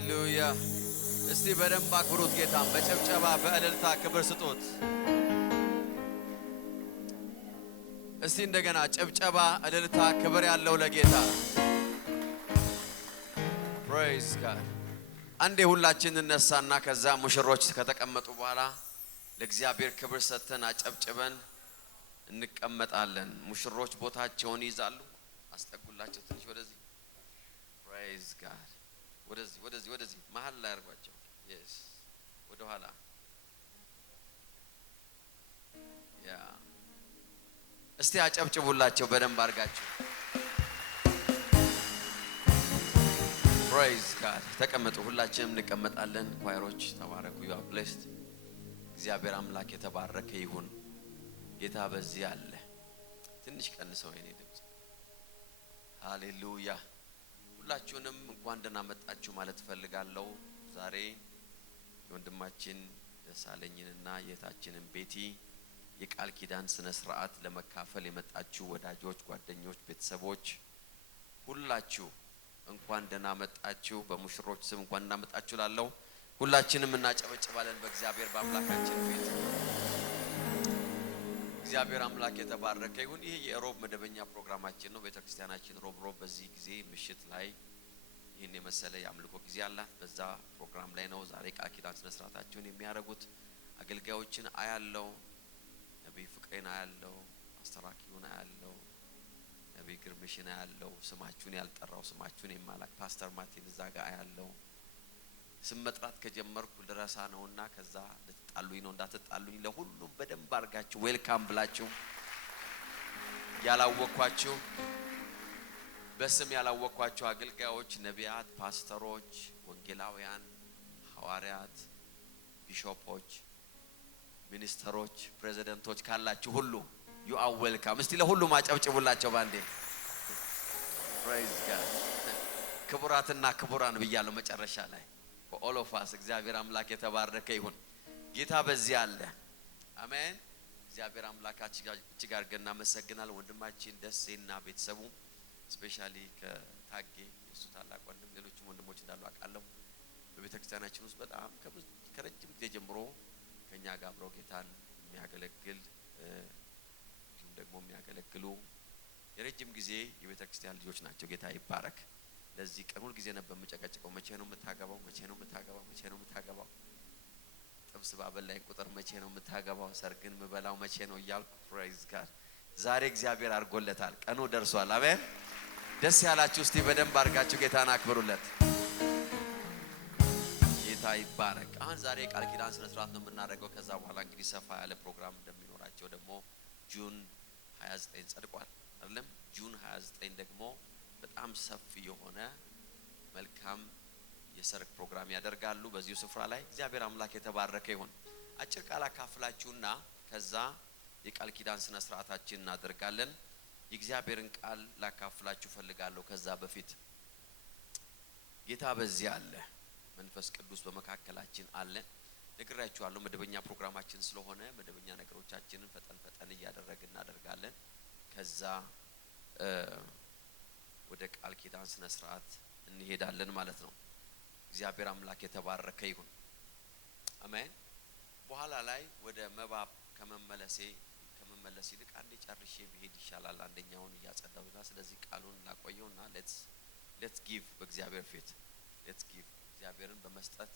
ሃሌሉያ። እስቲ በደንብ አክብሩት ጌታን በጭብጨባ በእልልታ ክብር ስጡት። እስቲ እንደገና ጭብጨባ እልልታ ክብር ያለው ለጌታ praise God። አንዴ ሁላችን እንነሳና ከዛ ሙሽሮች ከተቀመጡ በኋላ ለእግዚአብሔር ክብር ሰጥተን አጨብጭበን እንቀመጣለን። ሙሽሮች ቦታቸውን ይዛሉ። አስጠጉላቸው ትንሽ ወደዚህ praise God። ወደዚህ መሃል ላይ አርጓቸው yes ወደ ኋላ ያ እስቲ አጨብጭቡላቸው በደንብ አርጋችሁ praise God። ተቀመጡ። ሁላችንም እንቀመጣለን። ኳይሮች ተባረኩ። you are blessed። እግዚአብሔር አምላክ የተባረከ ይሁን። ጌታ በዚህ አለ። ትንሽ ቀንሰው የኔ ድምጽ ሃሌሉያ። ሁላችሁንም እንኳን ደህና መጣችሁ ማለት ፈልጋለሁ። ዛሬ የወንድማችን ደሳለኝንና የታችንን ቤቲ የቃል ኪዳን ስነ ስርዓት ለመካፈል የመጣችሁ ወዳጆች፣ ጓደኞች፣ ቤተሰቦች ሁላችሁ እንኳን ደህና መጣችሁ። በሙሽሮች ስም እንኳን ደህና መጣችሁ ላለው ሁላችንም እናጨበጭባለን በእግዚአብሔር በአምላካችን ፊት። እግዚአብሔር አምላክ የተባረከ ይሁን። ይሄ የሮብ መደበኛ ፕሮግራማችን ነው። ቤተክርስቲያናችን ሮብ በዚህ ጊዜ ምሽት ላይ ይሄን የመሰለ የአምልኮ ጊዜ አላት። በዛ ፕሮግራም ላይ ነው ዛሬ ቃል ኪዳን ስነ ስርዓታቸውን የሚያደርጉት። አገልጋዮችን አያለው፣ ነብይ ፍቅሬን አያለው፣ አስተራኪውን አያለው፣ ነብይ ግርምሽን አያለው፣ ስማችሁን ያልጠራው ስማችሁን የማላክ ፓስተር ማርቲን እዛ ጋር አያለው። ስም መጥራት ከጀመርኩ ድረሳ ነውና ከዛ ልትጣሉኝ ነው እንዳትጣሉኝ። ለሁሉም በደንብ አርጋችሁ ዌልካም ብላችሁ ያላወቅኳችሁ በስም ያላወቅኳችሁ አገልጋዮች፣ ነቢያት፣ ፓስተሮች፣ ወንጌላውያን፣ ሐዋርያት፣ ቢሾፖች፣ ሚኒስተሮች፣ ፕሬዝዳንቶች ካላችሁ ሁሉ you are welcome። እስቲ ለሁሉም አጨብጭቡላቸው ባንዴ praise God። ክቡራትና ክቡራን ብያለሁ መጨረሻ ላይ all of us። እግዚአብሔር አምላክ የተባረከ ይሁን። ጌታ በዚህ አለ። አሜን። እግዚአብሔር አምላካችን እጅግ አድርገን እናመሰግናለን። ወንድማችን ደሴና ቤተሰቡ ስፔሻሊ ከታጌ የሱ ታላቅ ወንድም ሌሎችም ወንድሞች እንዳሉ አውቃለሁ። በቤተክርስቲያናችን ውስጥ በጣም ከረጅም ጊዜ ጀምሮ ከኛ ጋር አብረው ጌታን የሚያገለግል እንዲሁም ደግሞ የሚያገለግሉ የረጅም ጊዜ የቤተክርስቲያን ልጆች ናቸው። ጌታ ይባረክ። ለዚህ ቀን ሁሉ ጊዜ ነበር መጨቀጨቀው። መቼ ነው የምታገባው? መቼ ነው የምታገባው? መቼ ነው የምታገባው? ጥብስ ባበላኝ ቁጥር መቼ ነው የምታገባው? ሰርግን ምበላው መቼ ነው እያልኩ praise God። ዛሬ እግዚአብሔር አድርጎለታል። ቀኑ ደርሷል። አሜን። ደስ ያላችሁ እስቲ በደንብ አድርጋችሁ ጌታን አክብሩለት። ጌታ ይባረክ። አሁን ዛሬ ቃል ኪዳን ስነ ስርዓት ነው የምናደርገው። ከዛ በኋላ እንግዲህ ሰፋ ያለ ፕሮግራም እንደሚኖራቸው ደግሞ ጁን 29 ጸድቋል አይደለም? ጁን 29 ደግሞ በጣም ሰፊ የሆነ መልካም የሰርግ ፕሮግራም ያደርጋሉ በዚሁ ስፍራ ላይ። እግዚአብሔር አምላክ የተባረከ ይሁን። አጭር ቃል አካፍላችሁና ከዛ የቃል ኪዳን ስነ ስርዓታችን እናደርጋለን። የእግዚአብሔርን ቃል ላካፍላችሁ ፈልጋለሁ። ከዛ በፊት ጌታ በዚህ አለ። መንፈስ ቅዱስ በመካከላችን አለ። ነግራችኋለሁ። መደበኛ ፕሮግራማችን ስለሆነ መደበኛ ነገሮቻችንን ፈጠን እያደረግን እናደርጋለን። ከዛ ወደ ቃል ኪዳን ስነ ስርዓት እንሄዳለን ማለት ነው። እግዚአብሔር አምላክ የተባረከ ይሁን። አሜን። በኋላ ላይ ወደ መባብ ከመመለስ ይልቅ አንዴ ጨርሼ ብሄድ ይሻላል። አንደኛውን እያጸዳውና ስለዚህ ቃሉን ላቆየውና let's give በእግዚአብሔር ፊት let's give እግዚአብሔርን በመስጠት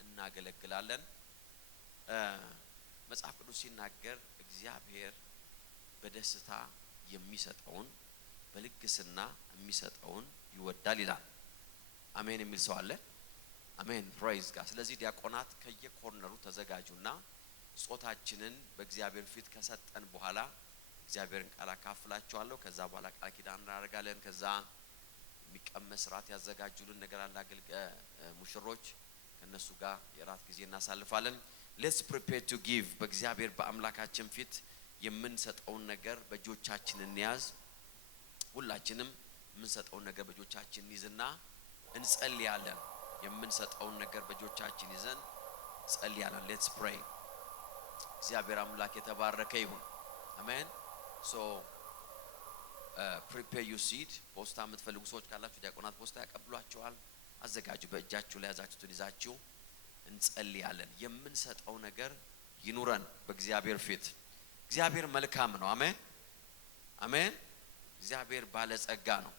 እናገለግላለን። መጽሐፍ ቅዱስ ሲናገር እግዚአብሔር በደስታ የሚሰጠውን በልግስና የሚሰጠውን ይወዳል ይላል። አሜን የሚል ሰው አለ? አሜን praise God። ስለዚህ ዲያቆናት ከየኮርነሩ ተዘጋጁና ጾታችንን በእግዚአብሔር ፊት ከሰጠን በኋላ እግዚአብሔርን ቃል አካፍላችኋለሁ። ከዛ በኋላ ቃል ኪዳን እናደርጋለን። ከዛ የሚቀመስ ራት ያዘጋጁልን ነገር አለ ሙሽሮች፣ ከነሱ ጋር የራት ጊዜ እናሳልፋለን። let's prepare to give በእግዚአብሔር በአምላካችን ፊት የምንሰጠውን ነገር በእጆቻችን እንያዝ። ሁላችንም የምንሰጠውን ነገር በእጆቻችን እንይዝና እንጸልያለን። የምንሰጠውን ነገር በእጆቻችን ይዘን ጸልያለን። let's pray። እግዚአብሔር አምላክ የተባረከ ይሁን። አሜን። so prepare your seat። ፖስታ የምትፈልጉ ሰዎች ካላችሁ ዲያቆናት ፖስታ ያቀብሏቸዋል። አዘጋጁ። በእጃችሁ ላይ ያዛችሁትን ይዛችሁ እንጸልያለን። የምንሰጠው ነገር ይኑረን በእግዚአብሔር ፊት። እግዚአብሔር መልካም ነው። አሜን አሜን። እግዚአብሔር ባለጸጋ ነው።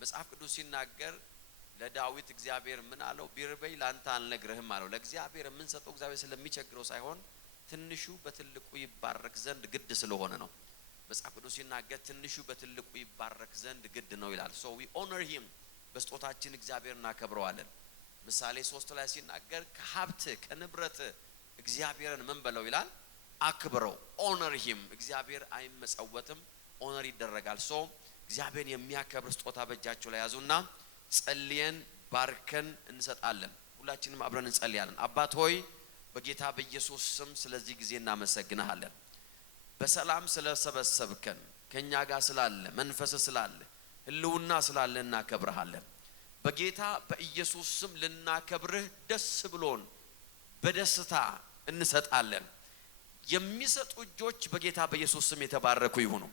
መጽሐፍ ቅዱስ ሲናገር ለዳዊት እግዚአብሔር ምን አለው? ቢርበይ ላንተ አልነግርህም አለው። ለእግዚአብሔር የምንሰጠው እግዚአብሔር ስለሚቸግረው ሳይሆን ትንሹ በትልቁ ይባረክ ዘንድ ግድ ስለሆነ ነው። መጽሐፍ ቅዱስ ሲናገር ትንሹ በትልቁ ይባረክ ዘንድ ግድ ነው ይላል። so we honor him በስጦታችን እግዚአብሔር እናከብረዋለን። ምሳሌ 3 ላይ ሲናገር ከሀብት ከንብረት እግዚአብሔርን ምን በለው ይላል? አክብረው። honor him እግዚአብሔር አይመጸወትም፣ ኦነር ይደረጋል። so እግዚአብሔርን የሚያከብር ስጦታ በእጃችሁ ላይ ያዙና ጸልየን ባርከን እንሰጣለን። ሁላችንም አብረን እንጸልያለን። አባት ሆይ በጌታ በኢየሱስ ስም ስለዚህ ጊዜ እናመሰግናለን። በሰላም ስለሰበሰብከን ከኛ ጋር ስላለ መንፈስ ስላለ ህልውና ስላለ እናከብርሃለን። በጌታ በኢየሱስ ስም ልናከብርህ ደስ ብሎን በደስታ እንሰጣለን። የሚሰጡ እጆች በጌታ በኢየሱስ ስም የተባረኩ ይሁኑ።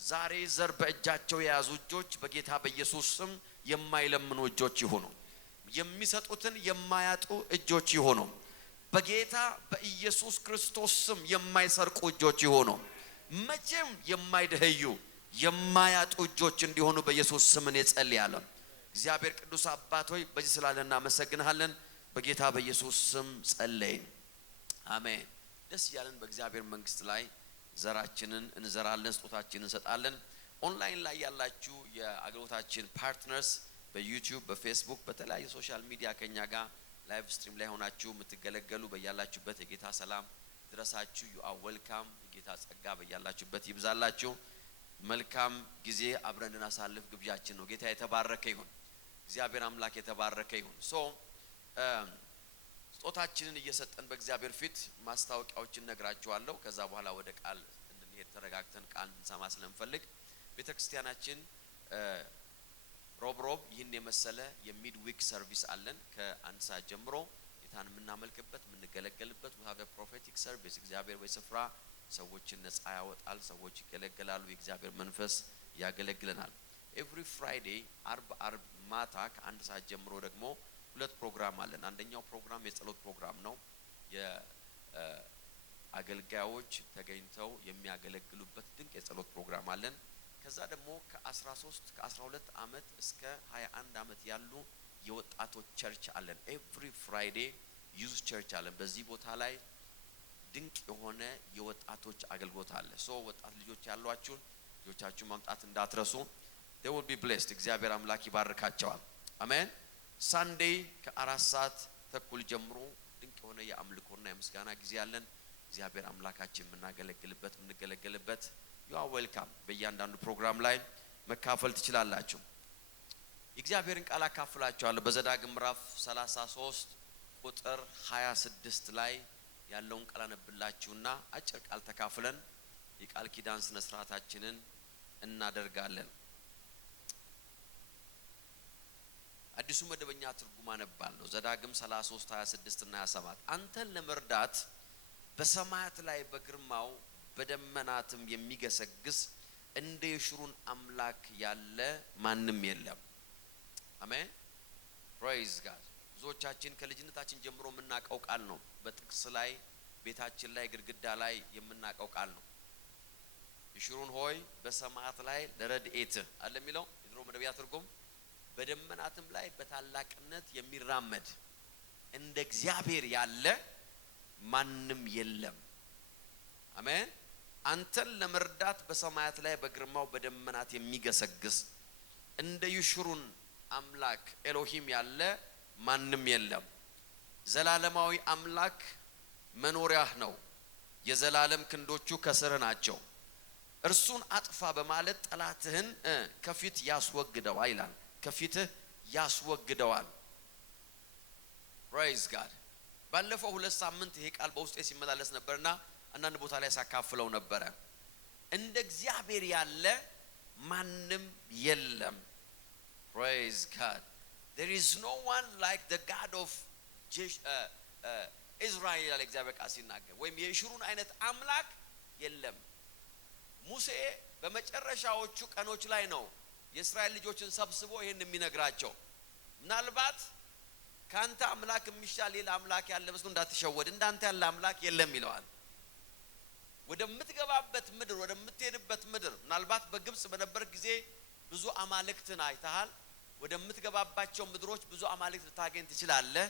ዛሬ ዘር በእጃቸው የያዙ እጆች በጌታ በኢየሱስ ስም የማይለምኑ እጆች ይሁኑ። የሚሰጡትን የማያጡ እጆች ይሁኑ። በጌታ በኢየሱስ ክርስቶስ ስም የማይሰርቁ እጆች ይሁኑ። መቼም የማይደህዩ የማያጡ እጆች እንዲሆኑ በኢየሱስ ስም እንጸልያለን። እግዚአብሔር ቅዱስ አባት ሆይ በዚህ ስላለን እናመሰግንሃለን። በጌታ በኢየሱስ ስም ጸለይን፣ አሜን። ደስ ያለን በእግዚአብሔር መንግስት ላይ ዘራችንን እንዘራለን፣ ስጦታችንን እንሰጣለን። ኦንላይን ላይ ያላችሁ የአገልግሎታችን ፓርትነርስ በዩቲዩብ በፌስቡክ በተለያዩ ሶሻል ሚዲያ ከኛ ጋር ላይቭ ስትሪም ላይ ሆናችሁ የምትገለገሉ በያላችሁበት የጌታ ሰላም ድረሳችሁ። ዩ አር ዌልካም። የጌታ ጸጋ በያላችሁበት ይብዛላችሁ። መልካም ጊዜ አብረን እንድናሳልፍ ግብዣችን ነው። ጌታ የተባረከ ይሁን። እግዚአብሔር አምላክ የተባረከ ይሁን። ስጦታችንን እየሰጠን በእግዚአብሔር ፊት ማስታወቂያዎችን ነግራችኋለሁ። ከዛ በኋላ ወደ ቃል እንድንሄድ ተረጋግተን ቃል እንሰማ ስለምፈልግ ቤተክርስቲያናችን ሮብ ይህን የመሰለ የሚድ ዊክ ሰርቪስ አለን። ከአንድ ሰዓት ጀምሮ ጌታን የምናመልክበት የምንገለገልበት we have a prophetic service። እግዚአብሔር በስፍራ ሰዎችን ነፃ ያወጣል፣ ሰዎች ይገለገላሉ፣ የእግዚአብሔር መንፈስ ያገለግለናል። every friday አርብ ማታ ከአንድ ሰዓት ጀምሮ ደግሞ ሁለት ፕሮግራም አለን። አንደኛው ፕሮግራም የጸሎት ፕሮግራም ነው። የአገልጋዮች ተገኝተው የሚያገለግሉበት ድንቅ የጸሎት ፕሮግራም አለን። ከዛ ደግሞ ከ13 ከ12 አመት እስከ 21 አመት ያሉ የወጣቶች ቸርች አለን። ኤቭሪ ፍራይዴ ዩዝ ቸርች አለን። በዚህ ቦታ ላይ ድንቅ የሆነ የወጣቶች አገልግሎት አለ። ወጣት ልጆች ያሏችሁ ልጆቻችሁ ማምጣት እንዳትረሱ። they will be blessed። እግዚአብሔር አምላክ ይባርካቸዋል። አሜን። ሳንዴይ ከ4 ሰዓት ተኩል ጀምሮ ድንቅ የሆነ የአምልኮና የምስጋና ጊዜ አለን። እግዚአብሔር አምላካችን የምናገለግልበት የምንገለገልበት you are welcome። በእያንዳንዱ ፕሮግራም ላይ መካፈል ትችላላችሁ። የእግዚአብሔርን ቃል አካፍላችኋለሁ። በዘዳግም ምዕራፍ 33 ቁጥር 26 ላይ ያለውን ቃል አነብላችሁና አጭር ቃል ተካፍለን የቃል ኪዳን ስነ ስርዓታችንን እናደርጋለን። አዲሱ መደበኛ ትርጉም አነባለሁ። ዘዳግም 33 26 እና 27 አንተን ለመርዳት በሰማያት ላይ በግርማው በደመናትም የሚገሰግስ እንደ ይሽሩን አምላክ ያለ ማንም የለም። አሜን ፕሬዝ ጋድ። ብዙዎቻችን ከልጅነታችን ጀምሮ የምናውቀው ቃል ነው። በጥቅስ ላይ ቤታችን ላይ ግድግዳ ላይ የምናውቀው ቃል ነው። ይሽሩን ሆይ በሰማያት ላይ ለረድኤት አለ የሚለው የድሮ መደበኛ ትርጉም። በደመናትም ላይ በታላቅነት የሚራመድ እንደ እግዚአብሔር ያለ ማንም የለም። አሜን። አንተን ለመርዳት በሰማያት ላይ በግርማው በደመናት የሚገሰግስ እንደ ይሽሩን አምላክ ኤሎሂም ያለ ማንም የለም። ዘላለማዊ አምላክ መኖሪያህ ነው። የዘላለም ክንዶቹ ከስር ናቸው። እርሱን አጥፋ በማለት ጠላትህን ከፊት ያስወግደዋል ይላል። ከፊትህ ያስወግደዋል። ፕሬዝ ጋድ። ባለፈው 2 ሳምንት ይሄ ቃል በውስጤ ሲመላለስ ነበርና አንዳንድ ቦታ ላይ ሳካፍለው ነበረ። እንደ እግዚአብሔር ያለ ማንም የለም። ፕሬዝ ጋድ። there is no one like the God of Israel ያለ እግዚአብሔር ቃል ሲናገር ወይም የይሽሩን አይነት አምላክ የለም። ሙሴ በመጨረሻዎቹ ቀኖች ላይ ነው የእስራኤል ልጆችን ሰብስቦ ይሄን የሚነግራቸው። ምናልባት ካንተ አምላክ የሚሻል ሌላ አምላክ ያለ መስሎ እንዳትሸወድ እንዳንተ ያለ አምላክ የለም ይለዋል። ወደምትገባበት ምድር ወደምትሄድበት ምድር ምናልባት በግብጽ በነበር ጊዜ ብዙ አማልክትን አይተሃል። ወደምትገባባቸው ምድሮች ብዙ አማልክት ልታገኝ ትችላለህ።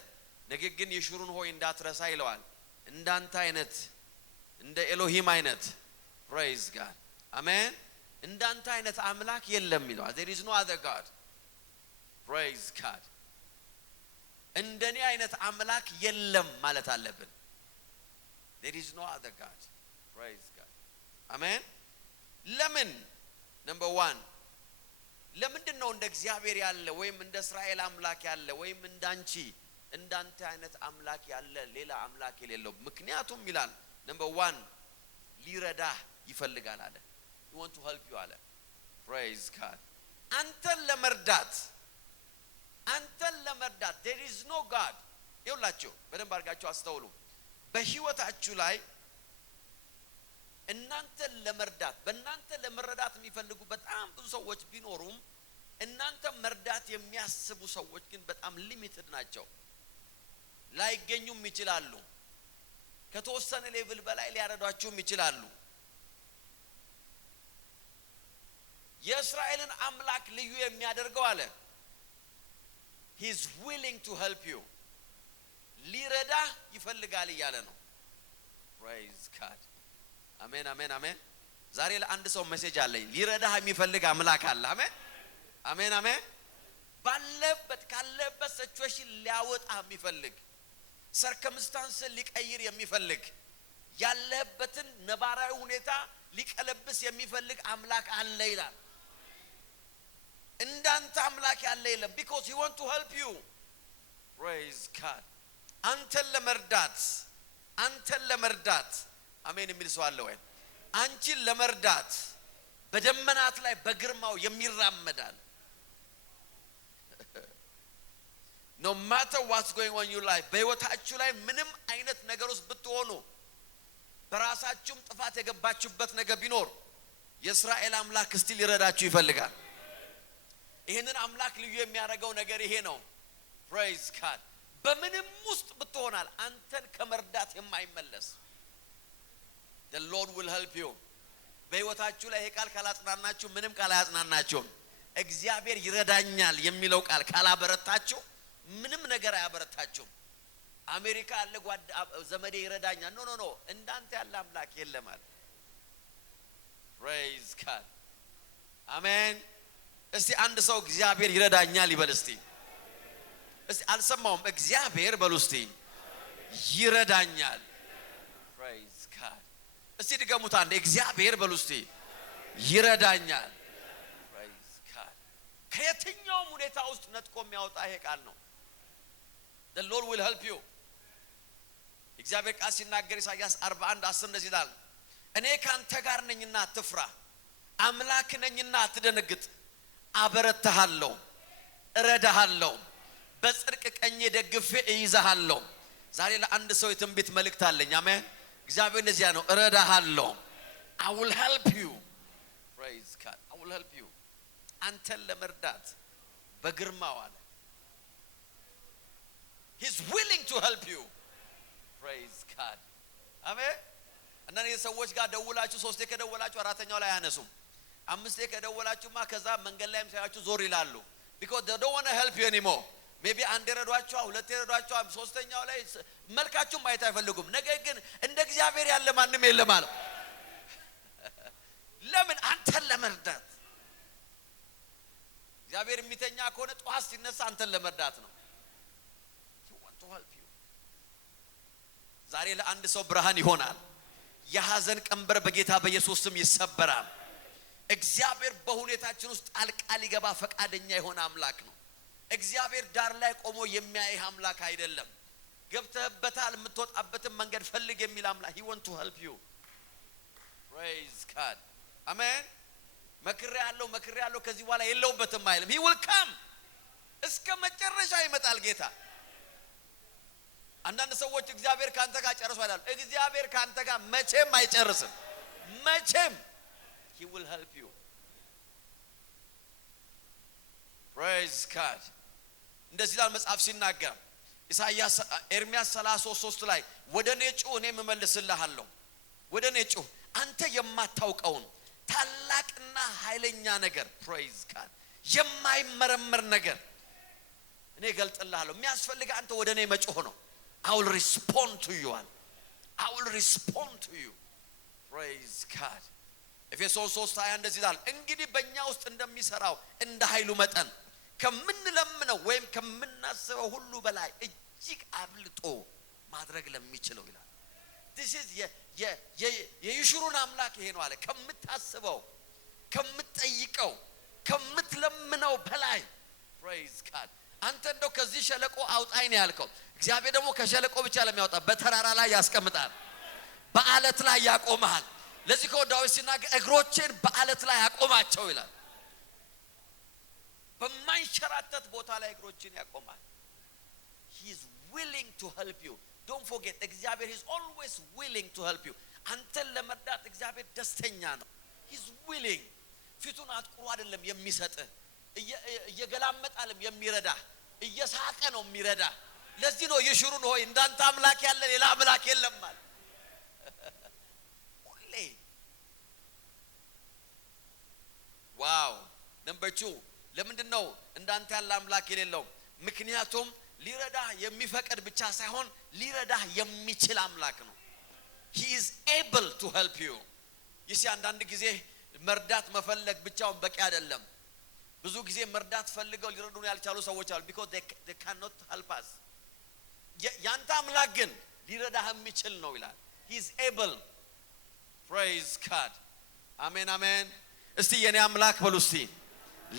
ነገር ግን የሽሩን ሆይ እንዳትረሳ ይለዋል። እንዳንተ አይነት እንደ ኤሎሂም አይነት praise God አሜን እንዳንተ አይነት አምላክ የለም ይለዋል። there is no other God praise God እንደኔ አይነት አምላክ የለም ማለት አለብን። there is no other God praise God አሜን ለምን number 1 ለምንድን ነው እንደ እግዚአብሔር ያለ ወይም እንደ እስራኤል አምላክ ያለ ወይም እንዳንቺ እንዳንተ አይነት አምላክ ያለ ሌላ አምላክ የሌለው? ምክንያቱም ይላል number 1 ሊረዳህ ይፈልጋል አለ። he want to help you አለ praise God አንተን ለመርዳት there is no God ይውላችሁ በደንብ አድርጋችሁ አስተውሉ። በህይወታችሁ ላይ እናንተን ለመርዳት በእናንተ ለመረዳት የሚፈልጉ በጣም ብዙ ሰዎች ቢኖሩም እናንተ መርዳት የሚያስቡ ሰዎች ግን በጣም ሊሚትድ ናቸው። ላይገኙም ይችላሉ። ከተወሰነ ሌቭል በላይ ሊያረዷችሁም ይችላሉ። የእስራኤልን አምላክ ልዩ የሚያደርገው አለ he is willing to help you ሊረዳ ይፈልጋል እያለ ነው። praise God አሜን አሜን አሜን። ዛሬ ለአንድ ሰው ሜሴጅ አለኝ። ሊረዳህ የሚፈልግ አምላክ አለ። አሜን አሜን አሜን። ባለበት ካለበት ሲቹዌሽን ሊያወጣህ የሚፈልግ ሰርከምስታንስ ሊቀይር የሚፈልግ ያለበትን ነባራዊ ሁኔታ ሊቀለብስ የሚፈልግ አምላክ አለ ይላል። እንዳንተ አምላክ ያለ የለም because he want to help you praise God አንተን ለመርዳት አሜን የሚል ሰው አለ ወይ? አንቺን ለመርዳት በደመናት ላይ በግርማው የሚራመዳል። no matter what's going on in your life በህይወታችሁ ላይ ምንም አይነት ነገር ውስጥ ብትሆኑ በራሳችሁም ጥፋት የገባችሁበት ነገር ቢኖር የእስራኤል አምላክ እስቲ ሊረዳችሁ ይፈልጋል። ይሄንን አምላክ ልዩ የሚያደርገው ነገር ይሄ ነው praise God በምንም ውስጥ ብትሆናል አንተን ከመርዳት የማይመለስ the Lord will help you በህይወታችሁ ላይ ይሄ ቃል ካላጽናናችሁ ምንም ቃል አያጽናናችሁም። እግዚአብሔር ይረዳኛል የሚለው ቃል ካላበረታችሁ ምንም ነገር አያበረታችሁም። አሜሪካ ያለ ዘመዴ ይረዳኛል ኖ እንዳንተ ያለ አምላክ የለም አለ praise God አሜን። እስቲ አንድ ሰው እግዚአብሔር ይረዳኛል ይበል እስቲ አልሰማውም። እግዚአብሔር በሉ እስቲ ይረዳኛል praise God እስቲ ድገሙት አንዴ እግዚአብሔር በሉ እስቲ ይረዳኛል praise God ከየትኛውም ሁኔታ ውስጥ ነጥቆ የሚያወጣ ይሄ ቃል ነው። the Lord will help you እግዚአብሔር ቃል ሲናገር ኢሳይያስ 41:10 እንደዚህ ይላል እኔ ካንተ ጋር ነኝና አትፍራ አምላክ ነኝና አትደነግጥ አበረታሃለሁ እረዳሃለሁ በጽድቅ ቀኜ ደግፌ እይዛሃለሁ። ዛሬ ለአንድ ሰው የትንቢት መልእክት አለኝ። አሜን። እግዚአብሔር እንደዚህ ነው እረዳሃለሁ I will help you praise God I will help you አንተን ለመርዳት በግርማው አለ he's willing to help you praise God አሜን። እናንተ የሰዎች ጋር ደውላችሁ 3 ከደወላችሁ አራተኛው ላይ አያነሱም። 5 ከደወላችሁማ ከዛ መንገድ ላይም ሳያችሁ ዞር ይላሉ because they don't want to help you anymore maybe አንድ ረዷቸው 2 ረዷቸው 3ኛው ላይ መልካችሁ ማየት አይፈልጉም። ነገር ግን እንደ እግዚአብሔር ያለ ማንም የለም አለ። ለምን አንተን ለመርዳት እግዚአብሔር የሚተኛ ከሆነ ጧት ሲነሳ አንተን ለመርዳት ነው። he want to help you ዛሬ ለአንድ ሰው ብርሃን ይሆናል። የሐዘን ቀንበር በጌታ በኢየሱስ ስም ይሰበራል። እግዚአብሔር በሁኔታችን ውስጥ ጣልቃ ሊገባ ፈቃደኛ የሆነ አምላክ ነው። እግዚአብሔር ዳር ላይ ቆሞ የሚያይ አምላክ አይደለም። ገብተህበታል የምትወጣበትን መንገድ ፈልግ የሚል አምላክ he want to help you praise God አሜን። መክሬያለሁ ከዚህ በኋላ የለውበትም አይልም። he will come እስከ መጨረሻ ይመጣል ጌታ። አንዳንድ ሰዎች እግዚአብሔር ካንተ ጋር ጨርሷል ይላሉ። እግዚአብሔር ካንተ ጋር መቼም አይጨርስም መቼም he will help you praise God እንደዚህ ይላል መጽሐፍ ሲናገር ኢሳይያስ ኤርሚያስ 33 ላይ ወደኔ ጩህ እኔም እመልስልሃለሁ ወደኔ ጩህ አንተ የማታውቀውን ታላቅና ኃይለኛ ነገር praise God የማይመረመር ነገር እኔ ገልጥልሃለሁ የሚያስፈልግ አንተ ወደኔ መጮህ ነው I will respond to you I will respond to you praise God ኤፌሶን 3:21 እንደዚህ ይላል እንግዲህ በእኛ ውስጥ እንደሚሰራው እንደ ኃይሉ መጠን ከምንለምነው ወይም ከምናስበው ሁሉ በላይ እጅግ አብልጦ ማድረግ ለሚችለው ይላል this is የይሽሩን አምላክ ይሄ ነው አለ ከምታስበው ከምትጠይቀው ከምትለምነው በላይ praise God አንተ እንደው ከዚህ ሸለቆ አውጣኝ ነው ያልከው እግዚአብሔር ደግሞ ከሸለቆ ብቻ ለሚያወጣ በተራራ ላይ ያስቀምጣል በአለት ላይ ያቆማል ለዚህ ዳዊት ሲናገር እግሮቼን በአለት ላይ ያቆማቸው ይላል በማይንሸራተት ቦታ ላይ እግሮችን ያቆማል he is willing to help you don't forget እግዚአብሔር is always willing to help you አንተን ለመርዳት እግዚአብሔር ደስተኛ ነው he is willing ፊቱን አጥቁሮ አይደለም የሚሰጥህ እየገላመጣለም የሚረዳ እየሳቀ ነው የሚረዳ ለዚህ ነው ይሽሩን ሆይ እንዳንተ አምላክ ያለ ሌላ አምላክ የለም ማለት ሁሌ ዋው ነምበር 2 ለምንድነው እንዳንተ ያለ አምላክ የሌለው ምክንያቱም ሊረዳ የሚፈቅድ ብቻ ሳይሆን ሊረዳ የሚችል አምላክ ነው he is able to help you ይሲ አንዳንድ ጊዜ መርዳት መፈለግ ብቻውን በቂ አይደለም ብዙ ጊዜ መርዳት ፈልገው ሊረዱን ያልቻሉ ሰዎች አሉ because they cannot help us ያንተ አምላክ ግን ሊረዳህ የሚችል ነው ይላል he is able praise God አሜን አሜን እስቲ የኔ አምላክ በሉ እስቲ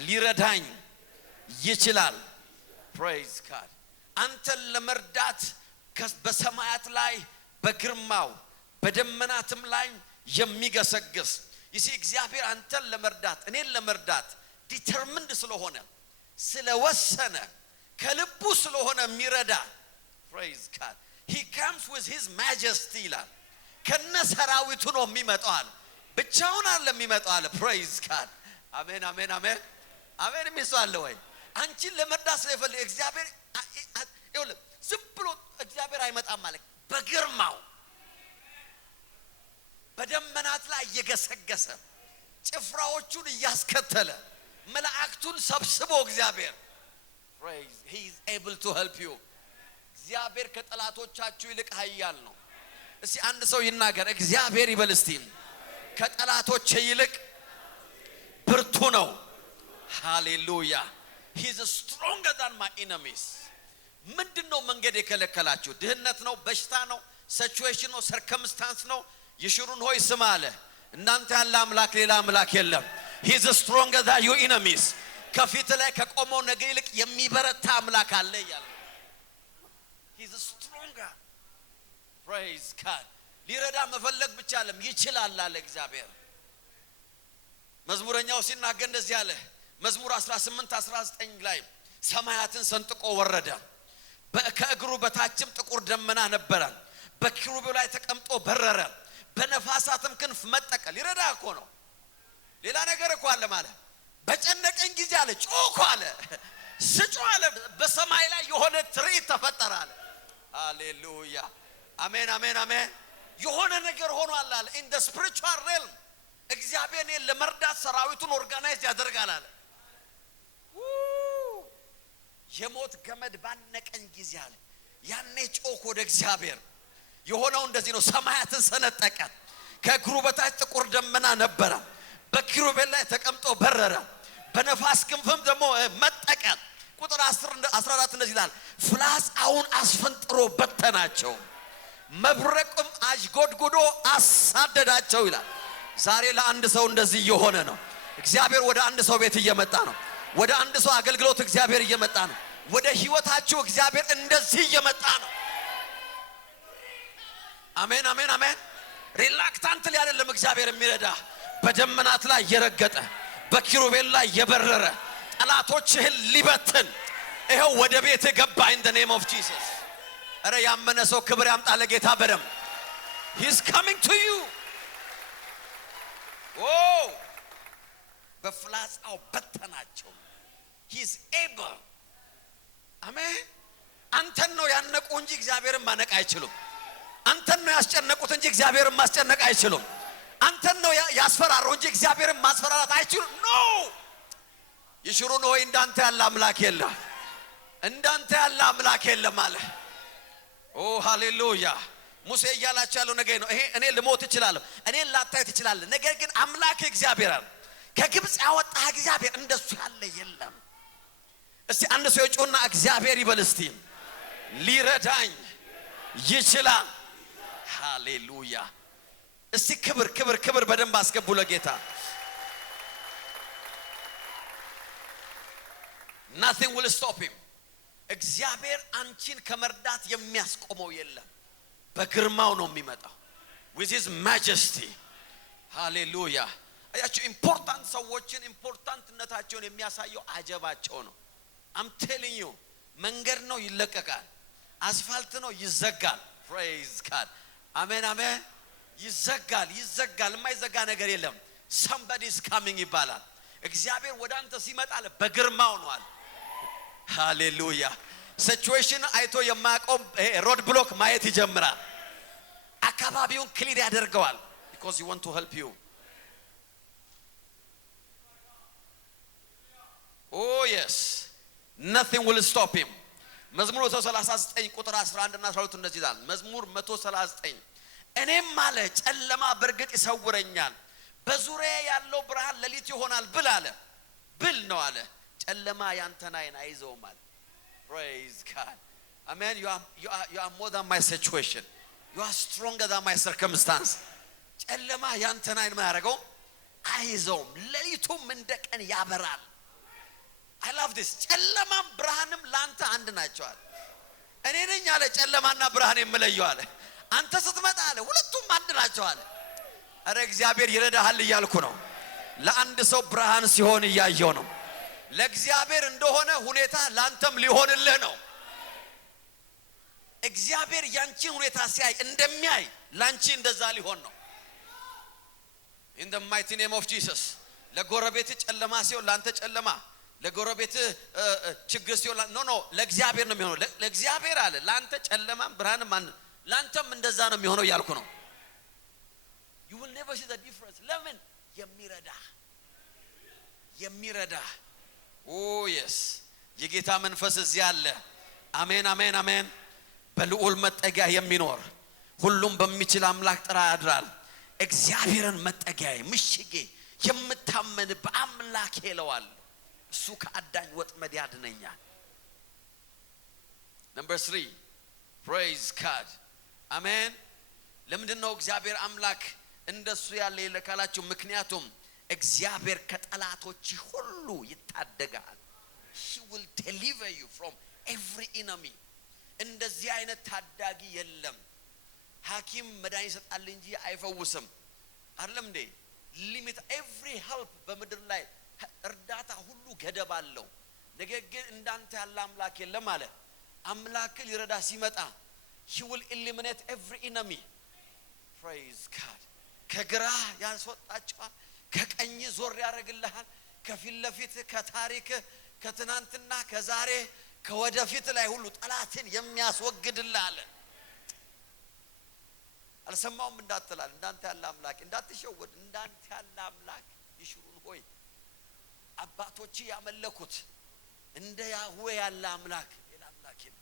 ሊረዳኝ ይችላል praise God አንተን ለመርዳት በሰማያት ላይ በግርማው በደመናትም ላይ የሚገሰግስ ይሲ እግዚአብሔር አንተን ለመርዳት እኔን ለመርዳት ዲተርሚንድ ስለሆነ ስለወሰነ ከልቡ ስለሆነ የሚረዳ praise God he comes with his majesty ይላል ከነሰራዊቱ ነው የሚመጣው ብቻውን አይደለም የሚመጣው praise God አሜን አሜን አሜን አሜን የሚሰዋለ ወይ አንቺን ለመርዳት ስለፈልግ እግዚአብሔር ይኸውልህ ዝም ብሎ እግዚአብሔር አይመጣም ማለት በግርማው በደመናት ላይ እየገሰገሰ ጭፍራዎቹን እያስከተለ መላእክቱን ሰብስቦ እግዚአብሔር praise he is able to help you እግዚአብሔር ከጠላቶቻችሁ ይልቅ ኃያል ነው እስቲ አንድ ሰው ይናገር እግዚአብሔር ይበል እስቲ ከጠላቶቼ ይልቅ ብርቱ ነው ሃሌሉያ he is stronger than my enemies ምንድነው መንገድ የከለከላችሁ ድህነት ነው በሽታ ነው ሲቹዌሽን ነው ሰርከምስታንስ ነው ይሽሩን ሆይ ስማ አለ እናንተ ያለ አምላክ ሌላ አምላክ የለም he is stronger than your enemies ከፊት ላይ ከቆመው ነገር ይልቅ የሚበረታ አምላክ አለ ይላል he is stronger praise God ሊረዳ መፈለግ ብቻ አይደለም ይችላል አለ እግዚአብሔር መዝሙረኛው ሲናገር እንደዚህ አለ መዝሙር 18:19 ላይ ሰማያትን ሰንጥቆ ወረደ ከእግሩ በታችም ጥቁር ደመና ነበረ በኪሩብ ላይ ተቀምጦ በረረ በነፋሳትም ክንፍ መጠቀ ሊረዳ እኮ ነው ሌላ ነገር እኮ አለ ማለት በጨነቀኝ ጊዜ አለ ጮህ አለ ስጮህ አለ በሰማይ ላይ የሆነ ትርኢት ተፈጠረ አለ ሃሌሉያ አሜን አሜን አሜን የሆነ ነገር ሆኗል አለ in the spiritual realm እግዚአብሔር እኔን ለመርዳት ሰራዊቱን ኦርጋናይዝ ያደርጋል አለ የሞት ገመድ ባነቀኝ ጊዜ አለ ያኔ ጮህ ወደ እግዚአብሔር የሆነው እንደዚህ ነው ሰማያትን ሰነጠቀ ከእግሩ በታች ጥቁር ደመና ነበረ በኪሩቤል ላይ ተቀምጦ በረረ በነፋስ ክንፍም ደግሞ መጠቀ ቁጥር 14 እንደዚህ ይላል ፍላጻውን አስፈንጥሮ በተናቸው መብረቅም አጅጎድጉዶ አሳደዳቸው ይላል ዛሬ ለአንድ ሰው እንደዚህ እየሆነ ነው እግዚአብሔር ወደ አንድ ሰው ቤት እየመጣ ነው ወደ አንድ ሰው አገልግሎት እግዚአብሔር እየመጣ ነው ወደ ህይወታችሁ እግዚአብሔር እንደዚህ እየመጣ ነው አሜን አሜን አሜን ሪላክታንት ላይ አይደለም እግዚአብሔር የሚረዳ በደመናት ላይ የረገጠ በኪሩቤል ላይ የበረረ ጠላቶችህን ሊበትን ይሄው ወደ ቤት ገባ in the name of Jesus አረ ያመነ ሰው ክብር ያምጣ ለጌታ በደም he is coming to you በፍላጻው በተናቸው he is able አሜን አንተን ነው ያን እንጂ እግዚአብሔርን ማነቅ አይችሉም። አንተን ነው ያስጨነቁት እንጂ እግዚአብሔርን ማስጨነቅ አይችሉም። አንተን ነው ያስፈራሩ እንጂ እግዚአብሔርን ማስፈራራት አይችሉም። ኖ ይሽሩን ሆይ እንዳንተ ያለ አምላክ የለም፣ እንዳንተ ያለ አምላክ የለም አለ። ኦ ሃሌሉያ። ሙሴ እያላቸው ያለው ነገር ነው። ይሄ እኔ ልሞት እችላለሁ፣ እኔ ላታይ ትችላለህ፣ ነገር ግን አምላክ እግዚአብሔር አለ። ከግብጽ ያወጣህ እግዚአብሔር እንደሱ ያለ የለም። እስቲ አንድ ሰው ይጮህና እግዚአብሔር ይበል እስቲ። ሊረዳኝ ይችላል። ሃሌሉያ። እስቲ ክብር ክብር ክብር በደንብ አስገቡ ለጌታ። nothing will stop him። እግዚአብሔር አንቺን ከመርዳት የሚያስቆመው የለም። በግርማው ነው የሚመጣው with his majesty። ሃሌሉያ። አያችሁ ኢምፖርታንት ሰዎችን ኢምፖርታንትነታቸውን የሚያሳየው አጀባቸው ነው። I'm telling you መንገድ ነው ይለቀቃል፣ አስፋልት ነው ይዘጋል። praise God አሜን አሜን። ይዘጋል የማይዘጋ ነገር የለም። somebody is coming ይባላል። እግዚአብሔር ወደ አንተ ሲመጣ በግርማው ነው አለ። ሃሌሉያ። ሲቹዌሽን አይቶ የማያቆም ሮድ ብሎክ ማየት ይጀምራል። አካባቢውን ክሊር ያደርገዋል because he want to help you። oh yes nothing will stop him። መዝሙር 139 ቁጥር 11 እና 12 እንደዚህ ይላል። መዝሙር 139 እኔም አለ ጨለማ በርግጥ ይሰውረኛል፣ በዙሪያ ያለው ብርሃን ሌሊት ይሆናል ብል አለ። ብል ነው አለ ጨለማ ያንተን አይን አይዘውም አለ። praise God amen። you are more than my situation, you are stronger than my circumstance። ጨለማ ያንተን አይን ምን ያደርገው አይዘውም፣ ሌሊቱም እንደቀን ያበራል። I love this። ጨለማም ብርሃንም ላንተ አንድ ናቸው አለ። እኔ ነኝ አለ ጨለማና ብርሃን የምለየው አለ። አንተ ስትመጣ አለ ሁለቱም አንድ ናቸው አለ። አረ እግዚአብሔር ይረዳሃል እያልኩ ነው። ለአንድ ሰው ብርሃን ሲሆን እያየው ነው። ለእግዚአብሔር እንደሆነ ሁኔታ ላንተም ሊሆንልህ ነው። እግዚአብሔር ያንቺን ሁኔታ ሲያይ እንደሚያይ ላንቺ እንደዛ ሊሆን ነው። in the mighty name of Jesus። ለጎረቤት ጨለማ ሲሆን ላንተ ጨለማ፣ ለጎረቤት ችግር ሲሆን ኖ ለእግዚአብሔር ነው የሚሆነው። ለእግዚአብሔር አለ ላንተ ጨለማም ብርሃንም ላንተም እንደዛ ነው የሚሆነው እያልኩ ነው። you will never see the difference። ለምን የሚረዳ oh yes የጌታ መንፈስ እዚህ አለ። አሜን አሜን አሜን። በልዑል መጠጊያ የሚኖር ሁሉም በሚችል አምላክ ጥላ ያድራል። እግዚአብሔርን መጠጊያዬ ምሽጌ የምታመን በአምላክ ይለዋል፣ እሱ ከአዳኝ ወጥመድ ያድነኛል። number 3 praise God አሜን። ለምንድን ነው እግዚአብሔር አምላክ እንደሱ ያለ ይለካላችሁ? ምክንያቱም እግዚአብሔር ከጠላቶች ሁሉ ይታደጋል። he will deliver you from every enemy። እንደዚህ አይነት ታዳጊ የለም። ሐኪም መድኃኒት ይሰጣል እንጂ አይፈውስም አይደለም እንዴ? ሊሚት every help በምድር ላይ እርዳታ ሁሉ ገደብ አለው። ነገር ግን እንዳንተ ያለ አምላክ የለም አለ። አምላክ ሊረዳ ሲመጣ he will eliminate every enemy። praise God ከግራ ያስወጣቸዋል፣ ከቀኝ ዞር ያደርግልሃል፣ ከፊት ለፊት ከታሪክ ከትናንትና ከዛሬ ከወደፊት ላይ ሁሉ ጠላትን የሚያስወግድልህ አለ። አልሰማውም እንዳትላል እንዳንተ ያለ አምላክ እንዳትሸወድ። እንዳንተ ያለ አምላክ ይሽሩን ሆይ አባቶች ያመለኩት እንደ ያህዌ ያለ አምላክ ሌላ አምላክ የለም።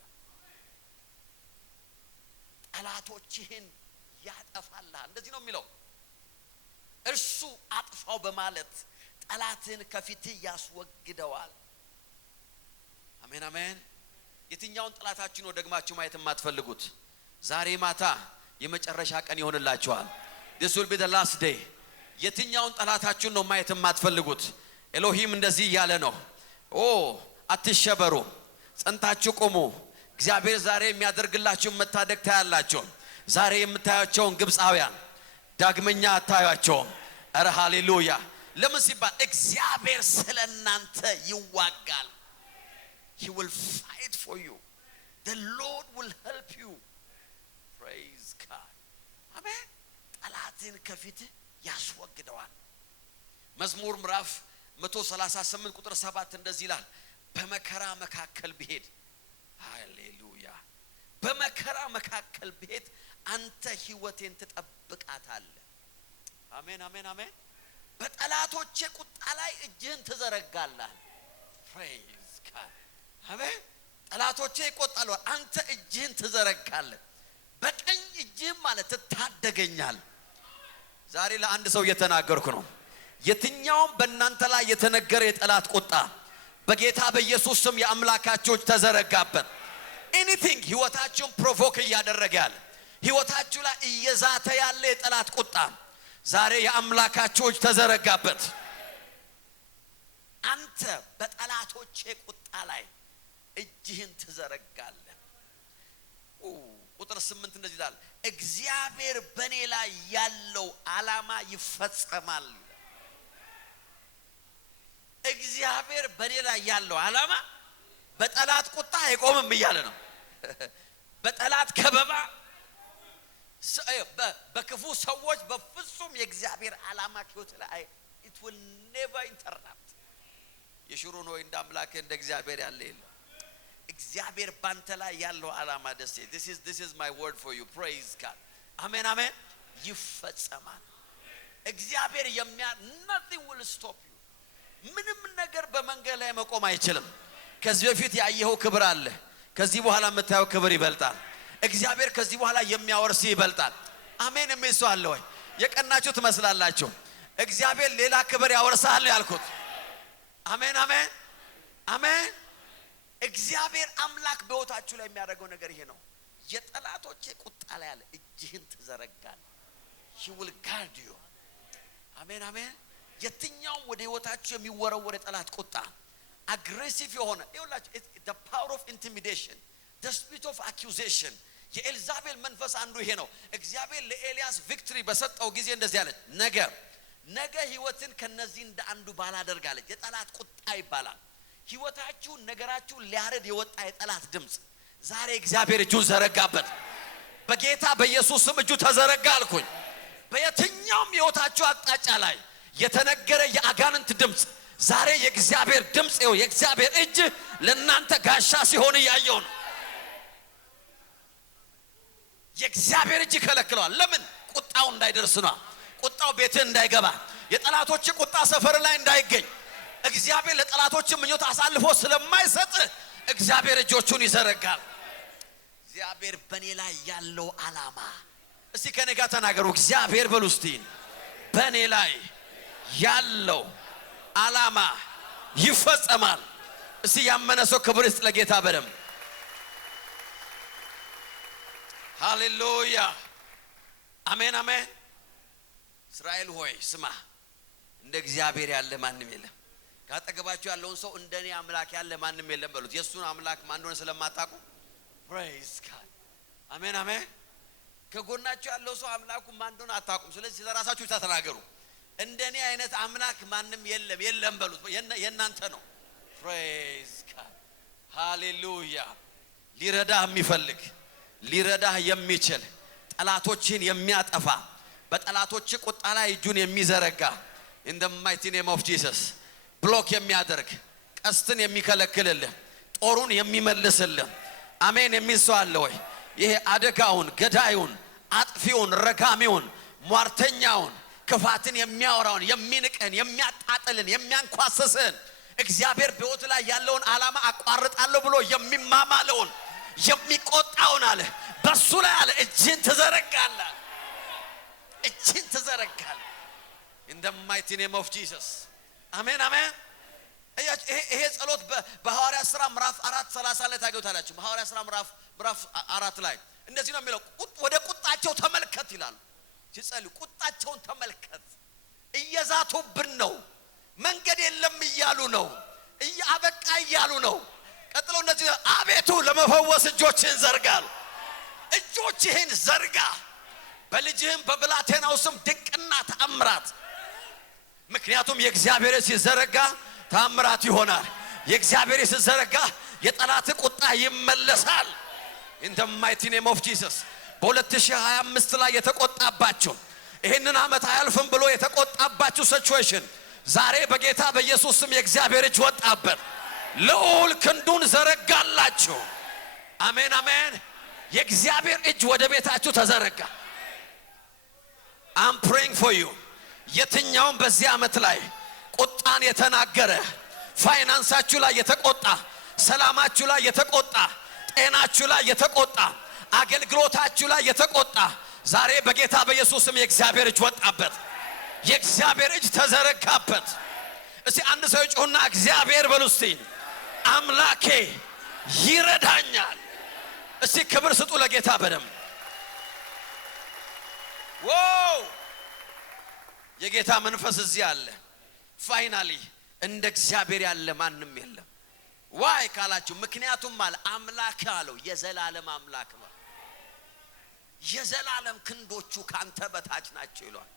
ጠላቶችህን ያጠፋልሃል። እንደዚህ ነው የሚለው። እርሱ አጥፋው በማለት ጠላትን ከፊት ያስወግደዋል። አሜን አሜን። የትኛውን ጠላታችሁ ነው ደግማችሁ ማየት የማትፈልጉት? ዛሬ ማታ የመጨረሻ ቀን ይሆንላችኋል። this will be the last day። የትኛውን ጠላታችሁን ነው ማየት የማትፈልጉት? ኤሎሂም እንደዚህ እያለ ነው፣ ኦ አትሸበሩ፣ ጸንታችሁ ቁሙ። እግዚአብሔር ዛሬ የሚያደርግላችሁን መታደግ ታያላችሁ። ዛሬ የምታያቸውን ግብፃውያን ዳግመኛ አታያቸውም። አረ ሃሌሉያ። ለምን ሲባል እግዚአብሔር ስለናንተ ይዋጋል። he will fight for you። the Lord will help you። praise God አሜን። ጠላትን ከፊት ያስወግደዋል። መዝሙር ምዕራፍ 138 ቁጥር 7 እንደዚህ ይላል፣ በመከራ መካከል ብሄድ ሃሌሉያ በመከራ መካከል ቤት አንተ ሕይወቴን ትጠብቃታለህ። አሜን አሜን አሜን። በጠላቶቼ ቁጣ ላይ እጅህን ትዘረጋለህ። ፕሬዝ ጋድ አሜን። ጠላቶቼ ይቆጣሉ፣ አንተ እጅህን ትዘረጋለህ። በቀኝ እጅህም ማለት ትታደገኛለህ። ዛሬ ለአንድ ሰው እየተናገርኩ ነው። የትኛውም በእናንተ ላይ የተነገረ የጠላት ቁጣ በጌታ በኢየሱስ ስም የአምላካችሁ እጅ ተዘረጋበት። ኤኒቲንግ ህይወታችሁን ፕሮቮክ እያደረገ ያለ ህይወታችሁ ላይ እየዛተ ያለ የጠላት ቁጣ ዛሬ የአምላካችሁ እጅ ተዘረጋበት። አንተ በጠላቶቼ ቁጣ ላይ እጅህን ትዘረጋለህ። ቁጥር 8 እንደዚህ ይላል፣ እግዚአብሔር በኔ ላይ ያለው ዓላማ ይፈጸማል። እግዚአብሔር በኔ ላይ ያለው ዓላማ በጠላት ቁጣ አይቆምም እያለ ነው። በጠላት ከበባ በክፉ ሰዎች በፍጹም የእግዚአብሔር ዓላማ ህይወት ላይ it will never interrupt። የሽሩ ነው እንደ አምላክ እንደ እግዚአብሔር ያለ የለም። እግዚአብሔር ባንተ ላይ ያለው ዓላማ ደስ this is my word for you. praise God አሜን አሜን። ይፈጸማል። እግዚአብሔር nothing will stop you። ምንም ነገር በመንገድ ላይ መቆም አይችልም። ከዚህ በፊት ያየኸው ክብር አለ፣ ከዚህ በኋላ የምታየው ክብር ይበልጣል። እግዚአብሔር ከዚህ በኋላ የሚያወርስ ይበልጣል። አሜን። የሚል ሰው አለ ወይ? የቀናችሁ ትመስላላችሁ። እግዚአብሔር ሌላ ክብር ያወርሳል ያልኩት። አሜን አሜን አሜን። እግዚአብሔር አምላክ በሕይወታችሁ ላይ የሚያደርገው ነገር ይሄ ነው። የጠላቶቼ ቁጣ ላይ ያለ እጅህን ትዘረጋለህ። he will guard you። አሜን አሜን። የትኛውም ወደ ሕይወታችሁ የሚወረወር የጠላት ቁጣ aggressive የሆነ ይኸውላችሁ the power of intimidation, the spirit of accusation የኤልዛቤል መንፈስ አንዱ ይሄ ነው። እግዚአብሔር ለኤልያስ ቪክትሪ በሰጠው ጊዜ እንደዚህ አለች፣ ነገ ሕይወትን ከነዚህ እንደ አንዱ ባላደርጋለች። የጠላት ቁጣ ይባላል። ሕይወታችሁ ነገራችሁ ሊያረድ የወጣ የጠላት ድምጽ ዛሬ እግዚአብሔር እጁን ዘረጋበት። በጌታ በኢየሱስ ስም እጁ ተዘረጋ አልኩኝ። በየትኛውም ሕይወታችሁ አቅጣጫ ላይ የተነገረ የአጋንንት ድምጽ ዛሬ የእግዚአብሔር ድምጽ ነው። የእግዚአብሔር እጅ ለናንተ ጋሻ ሲሆን ያየው ነው። የእግዚአብሔር እጅ ከለክለዋል። ለምን? ቁጣው እንዳይደርስ ነው። ቁጣው ቤትህ እንዳይገባ፣ የጠላቶች ቁጣ ሰፈር ላይ እንዳይገኝ እግዚአብሔር ለጠላቶች ምኞት አሳልፎ ስለማይሰጥ እግዚአብሔር እጆቹን ይዘረጋል። እግዚአብሔር በኔ ላይ ያለው ዓላማ እስቲ ከኔ ጋር ተናገሩ። እግዚአብሔር በሉ እስቲ በኔ ላይ ያለው ዓላማ ይፈጸማል። እስቲ ያመነ ሰው ክብር ይስጥ ለጌታ በደም። ሃሌሉያ አሜን አሜን። እስራኤል ሆይ ስማ፣ እንደ እግዚአብሔር ያለ ማንም የለም። ካጠገባችሁ ያለውን ሰው እንደኔ አምላክ ያለ ማንም የለም በሉት። የሱን አምላክ ማን እንደሆነ ስለማታውቁ praise God አሜን አሜን። ከጎናችሁ ያለው ሰው አምላኩ ማን እንደሆነ አታውቁም። ስለዚህ ለራሳችሁ ተናገሩ፣ እንደኔ አይነት አምላክ ማንም የለም በሉት። የናንተ ነው። praise God ሃሌሉያ። ሊረዳህ የሚፈልግ ሊረዳህ የሚችል ጠላቶችን የሚያጠፋ በጠላቶች ቁጣ ላይ እጁን የሚዘረጋ in the mighty name of Jesus ብሎክ የሚያደርግ ቀስትን የሚከለክልልህ ጦሩን የሚመልስልህ አሜን የሚል ሰው አለ ወይ? ይሄ አደጋውን ገዳዩን አጥፊውን ረጋሚውን ሟርተኛውን ክፋትን የሚያወራውን የሚንቀን የሚያጣጥልን የሚያንኳስስን እግዚአብሔር በሕይወት ላይ ያለውን ዓላማ አቋርጣለሁ ብሎ የሚማማለውን የሚቆጣውን አለ በሱ ላይ አለ እጅን ትዘረጋለህ። እጅን ትዘረጋለህ in the mighty name of Jesus አሜን አሜን። ይሄ ጸሎት በሐዋርያ ሥራ ምዕራፍ 4:30 ላይ ታገኙታላችሁ። በሐዋርያ ሥራ ምዕራፍ 4 ላይ እንደዚህ ነው የሚለው፣ ወደ ቁጣቸው ተመልከት ይላል ሲጸልዩ። ቁጣቸውን ተመልከት፣ እየዛቱብን ነው፣ መንገድ የለም እያሉ ነው፣ አበቃ እያሉ ነው። ቀጥሎ እንደዚህ አቤቱ ለመፈወስ እጆችህን ዘርጋል። እጆችህን ዘርጋ፣ በልጅህም በብላቴናው ስም ድንቅና ተአምራት። ምክንያቱም የእግዚአብሔር ሲዘረጋ ተአምራት ይሆናል። የእግዚአብሔር ሲዘረጋ የጠላት ቁጣ ይመለሳል። in the mighty name of Jesus በ2025 ላይ የተቆጣባችሁ ይሄንን አመት አያልፍም ብሎ የተቆጣባችሁ ሲቹዌሽን ዛሬ በጌታ በኢየሱስ ስም የእግዚአብሔር እጅ ወጣበት። ልዑል ክንዱን ዘረጋላችሁ። አሜን አሜን። የእግዚአብሔር እጅ ወደ ቤታችሁ ተዘረጋ። I'm praying for you። የትኛውም በዚህ ዓመት ላይ ቁጣን የተናገረ ፋይናንሳችሁ ላይ የተቆጣ ሰላማችሁ ላይ የተቆጣ ጤናችሁ ላይ የተቆጣ አገልግሎታችሁ ላይ የተቆጣ ዛሬ በጌታ በኢየሱስም የእግዚአብሔር እጅ ወጣበት። የእግዚአብሔር እጅ ተዘረጋበት። እስቲ አንድ ሰው ጮህና እግዚአብሔር በሉ እስቲ አምላኬ ይረዳኛል። እስቲ ክብር ስጡ ለጌታ በደም። ዋው የጌታ መንፈስ እዚህ አለ። ፋይናሊ እንደ እግዚአብሔር ያለ ማንም የለም። ዋይ ካላችሁ ምክንያቱም አለ አምላክ አለው የዘላለም አምላክ ነው። የዘላለም ክንዶቹ ካንተ በታች ናቸው ይሏል።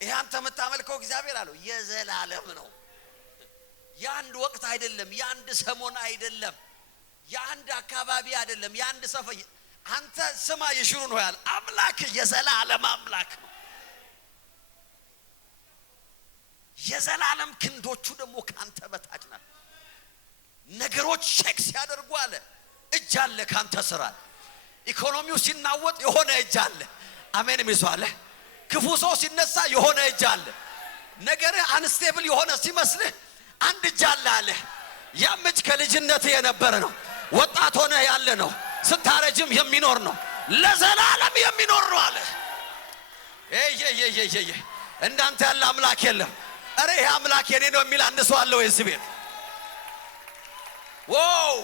ይሄ አንተ የምታመልከው እግዚአብሔር አለው የዘላለም ነው። የአንድ ወቅት አይደለም፣ የአንድ ሰሞን አይደለም፣ የአንድ አካባቢ አይደለም፣ የአንድ ሰፈር። አንተ ስማ ይሽሩ ነው ያለ አምላክ የዘላለም አምላክ ነው። የዘላለም ክንዶቹ ደግሞ ካንተ በታች ናቸው። ነገሮች ቼክ ሲያደርጉ አለ እጅ አለ ካንተ ስራ። ኢኮኖሚው ሲናወጥ የሆነ እጅ አለ። አሜን ይመስዋለ። ክፉ ሰው ሲነሳ የሆነ እጅ አለ። ነገር አንስቴብል የሆነ ሲመስልህ አንድ እጅ አለ አለ። ያም እጅ ከልጅነት የነበረ ነው። ወጣት ሆነ ያለ ነው። ስታረጅም የሚኖር ነው። ለዘላለም የሚኖር ነው አለ። ኤ እንዳንተ ያለ አምላክ የለም። አረ ይሄ አምላክ የኔ ነው የሚል አንድ ሰው አለ ወይ እዚህ ቤት? ዋው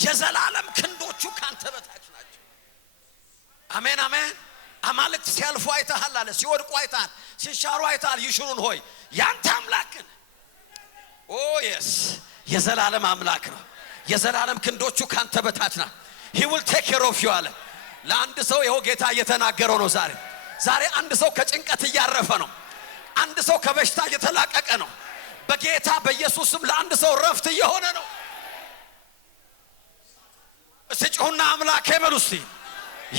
የዘላለም ክንዶቹ ካንተ በታች ናቸው። አሜን አሜን። አማልክት ሲያልፉ አይተሃል አለ። ሲወድቁ አይተሃል፣ ሲሻሩ አይተሃል። ይሽሩን ሆይ ያንተ አምላክ ኦ የስ የዘላለም አምላክ ነው። የዘላለም ክንዶቹ ካንተ በታች ናቸው። he will take care of you አለ። ለአንድ ሰው ይሄው ጌታ እየተናገረው ነው ዛሬ አንድ ሰው ከጭንቀት እያረፈ ነው። አንድ ሰው ከበሽታ እየተላቀቀ ነው። በጌታ በኢየሱስም ለአንድ ሰው ረፍት እየሆነ ነው። እስጩና አምላኬ በሉ እስቲ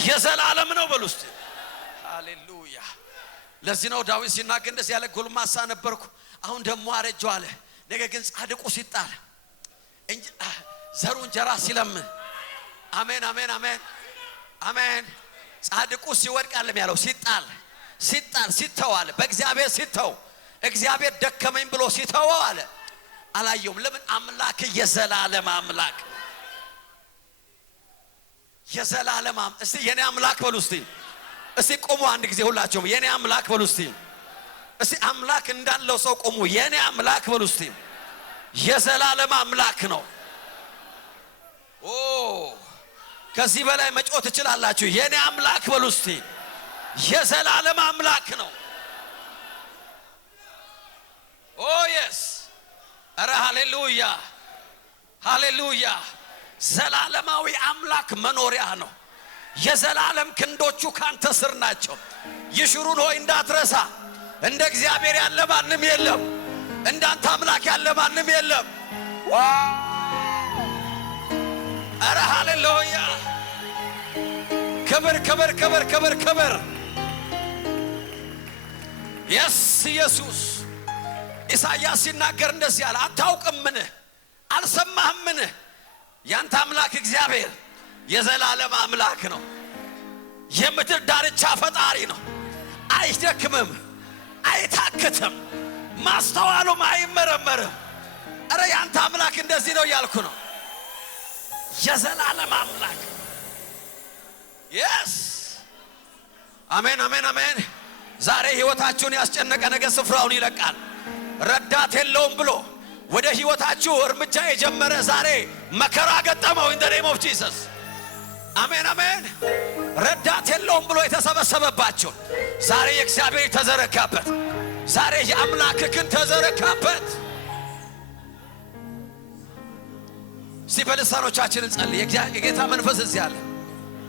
የዘላለም ነው በሉ እስቲ። ሃሌሉያ። ለዚህ ነው ዳዊት ሲናገር እንደዚህ ያለ ጎልማሳ ነበርኩ አሁን ደግሞ አረጀሁ አለ። ነገር ግን ጻድቁ ሲጣል ዘሩ እንጀራ ሲለምን አሜን አሜን አሜን አሜን። ጻድቁ ሲወድቅ አለም ያለው ሲጣል ሲተው አለ። በእግዚአብሔር ሲተው እግዚአብሔር ደከመኝ ብሎ ሲተው አለ አላየውም። ለምን? አምላክ የዘላለም አምላክ የዘላለም እስቲ የኔ አምላክ በሉ እስቲ። እስቲ ቆሙ አንድ ጊዜ ሁላችሁም የኔ አምላክ በሉ እስቲ። እስቲ አምላክ እንዳለው ሰው ቆሙ። የኔ አምላክ በሉ እስቲ። የዘላለም አምላክ ነው። ኦ ከዚህ በላይ መጮት ትችላላችሁ። የኔ አምላክ በሉ እስቲ። የዘላለም አምላክ ነው። ኦ የስ አረ ሃሌሉያ ሃሌሉያ። ዘላለማዊ አምላክ መኖሪያ ነው። የዘላለም ክንዶቹ ካንተ ስር ናቸው። ይሽሩን ሆይ እንዳትረሳ። እንደ እግዚአብሔር ያለ ማንም የለም። እንዳንተ አምላክ ያለ ማንም የለም። አረ ሃሌሉያ ክብር ክብር ክብር ክብር ክብር። የስ ኢየሱስ ኢሳይያስ ሲናገር እንደዚህ አለ አታውቅምን? አልሰማህምን? ያንተ አምላክ እግዚአብሔር የዘላለም አምላክ ነው። የምድር ዳርቻ ፈጣሪ ነው። አይደክምም፣ አይታክትም፣ ማስተዋሉም አይመረመርም። አረ ያንተ አምላክ እንደዚህ ነው ያልኩ ነው። የዘላለም አምላክ የስ አሜን አሜን አሜን። ዛሬ ህይወታችሁን ያስጨነቀ ነገር ስፍራውን ይለቃል። ረዳት የለውም ብሎ ወደ ህይወታችሁ እርምጃ የጀመረ ዛሬ መከራ ገጠመው in the name of Jesus። አሜን አሜን። ረዳት የለውም ብሎ የተሰበሰበባችሁ ዛሬ የእግዚአብሔር ተዘረጋበት። ዛሬ የአምላክ ክንድ ተዘረጋበት። እስቲ በልሳኖቻችን እንጸልይ። የጌታ መንፈስ እዚህ አለ።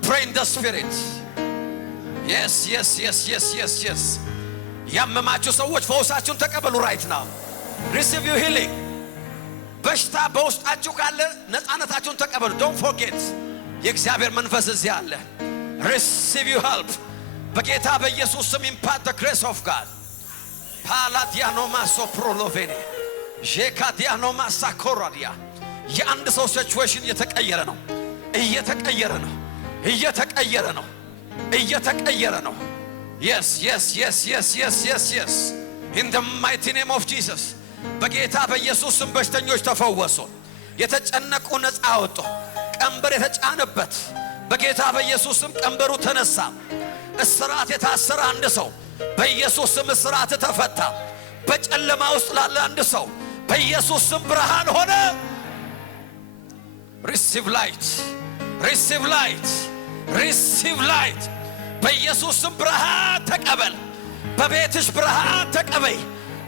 pray in the spirit yes yes yes yes yes yes። ያመማችሁ ሰዎች ፈውሳችሁን ተቀበሉ right now receive your healing። በሽታ በውስጣችሁ ካለ ነፃነታችሁን ተቀበሉ don't forget። የእግዚአብሔር መንፈስ እዚህ አለ። receive your help በጌታ በኢየሱስ ስም impart the grace of God። ፓላዲያኖማ ሶፕሮሎቬኔ ጄካዲያኖማ ሳኮራዲያ። የአንድ ሰው ሲቹዌሽን እየተቀየረ ነው እየተቀየረ ነው እየተቀየረ ነው እየተቀየረ ነው yes yes yes yes yes yes yes in the mighty name of Jesus በጌታ በኢየሱስ ስም በሽተኞች ተፈወሱ የተጨነቁ ነፃ ወጡ ቀንበር የተጫነበት በጌታ በኢየሱስ ስም ቀንበሩ ተነሳ እስራት የታሰረ አንድ ሰው በኢየሱስ ስም እስራት ተፈታ በጨለማ ውስጥ ላለ አንድ ሰው በኢየሱስ ስም ብርሃን ሆነ receive light receive light receive light በኢየሱስ ስም ብርሃን ተቀበል በቤትሽ ብርሃን ተቀበይ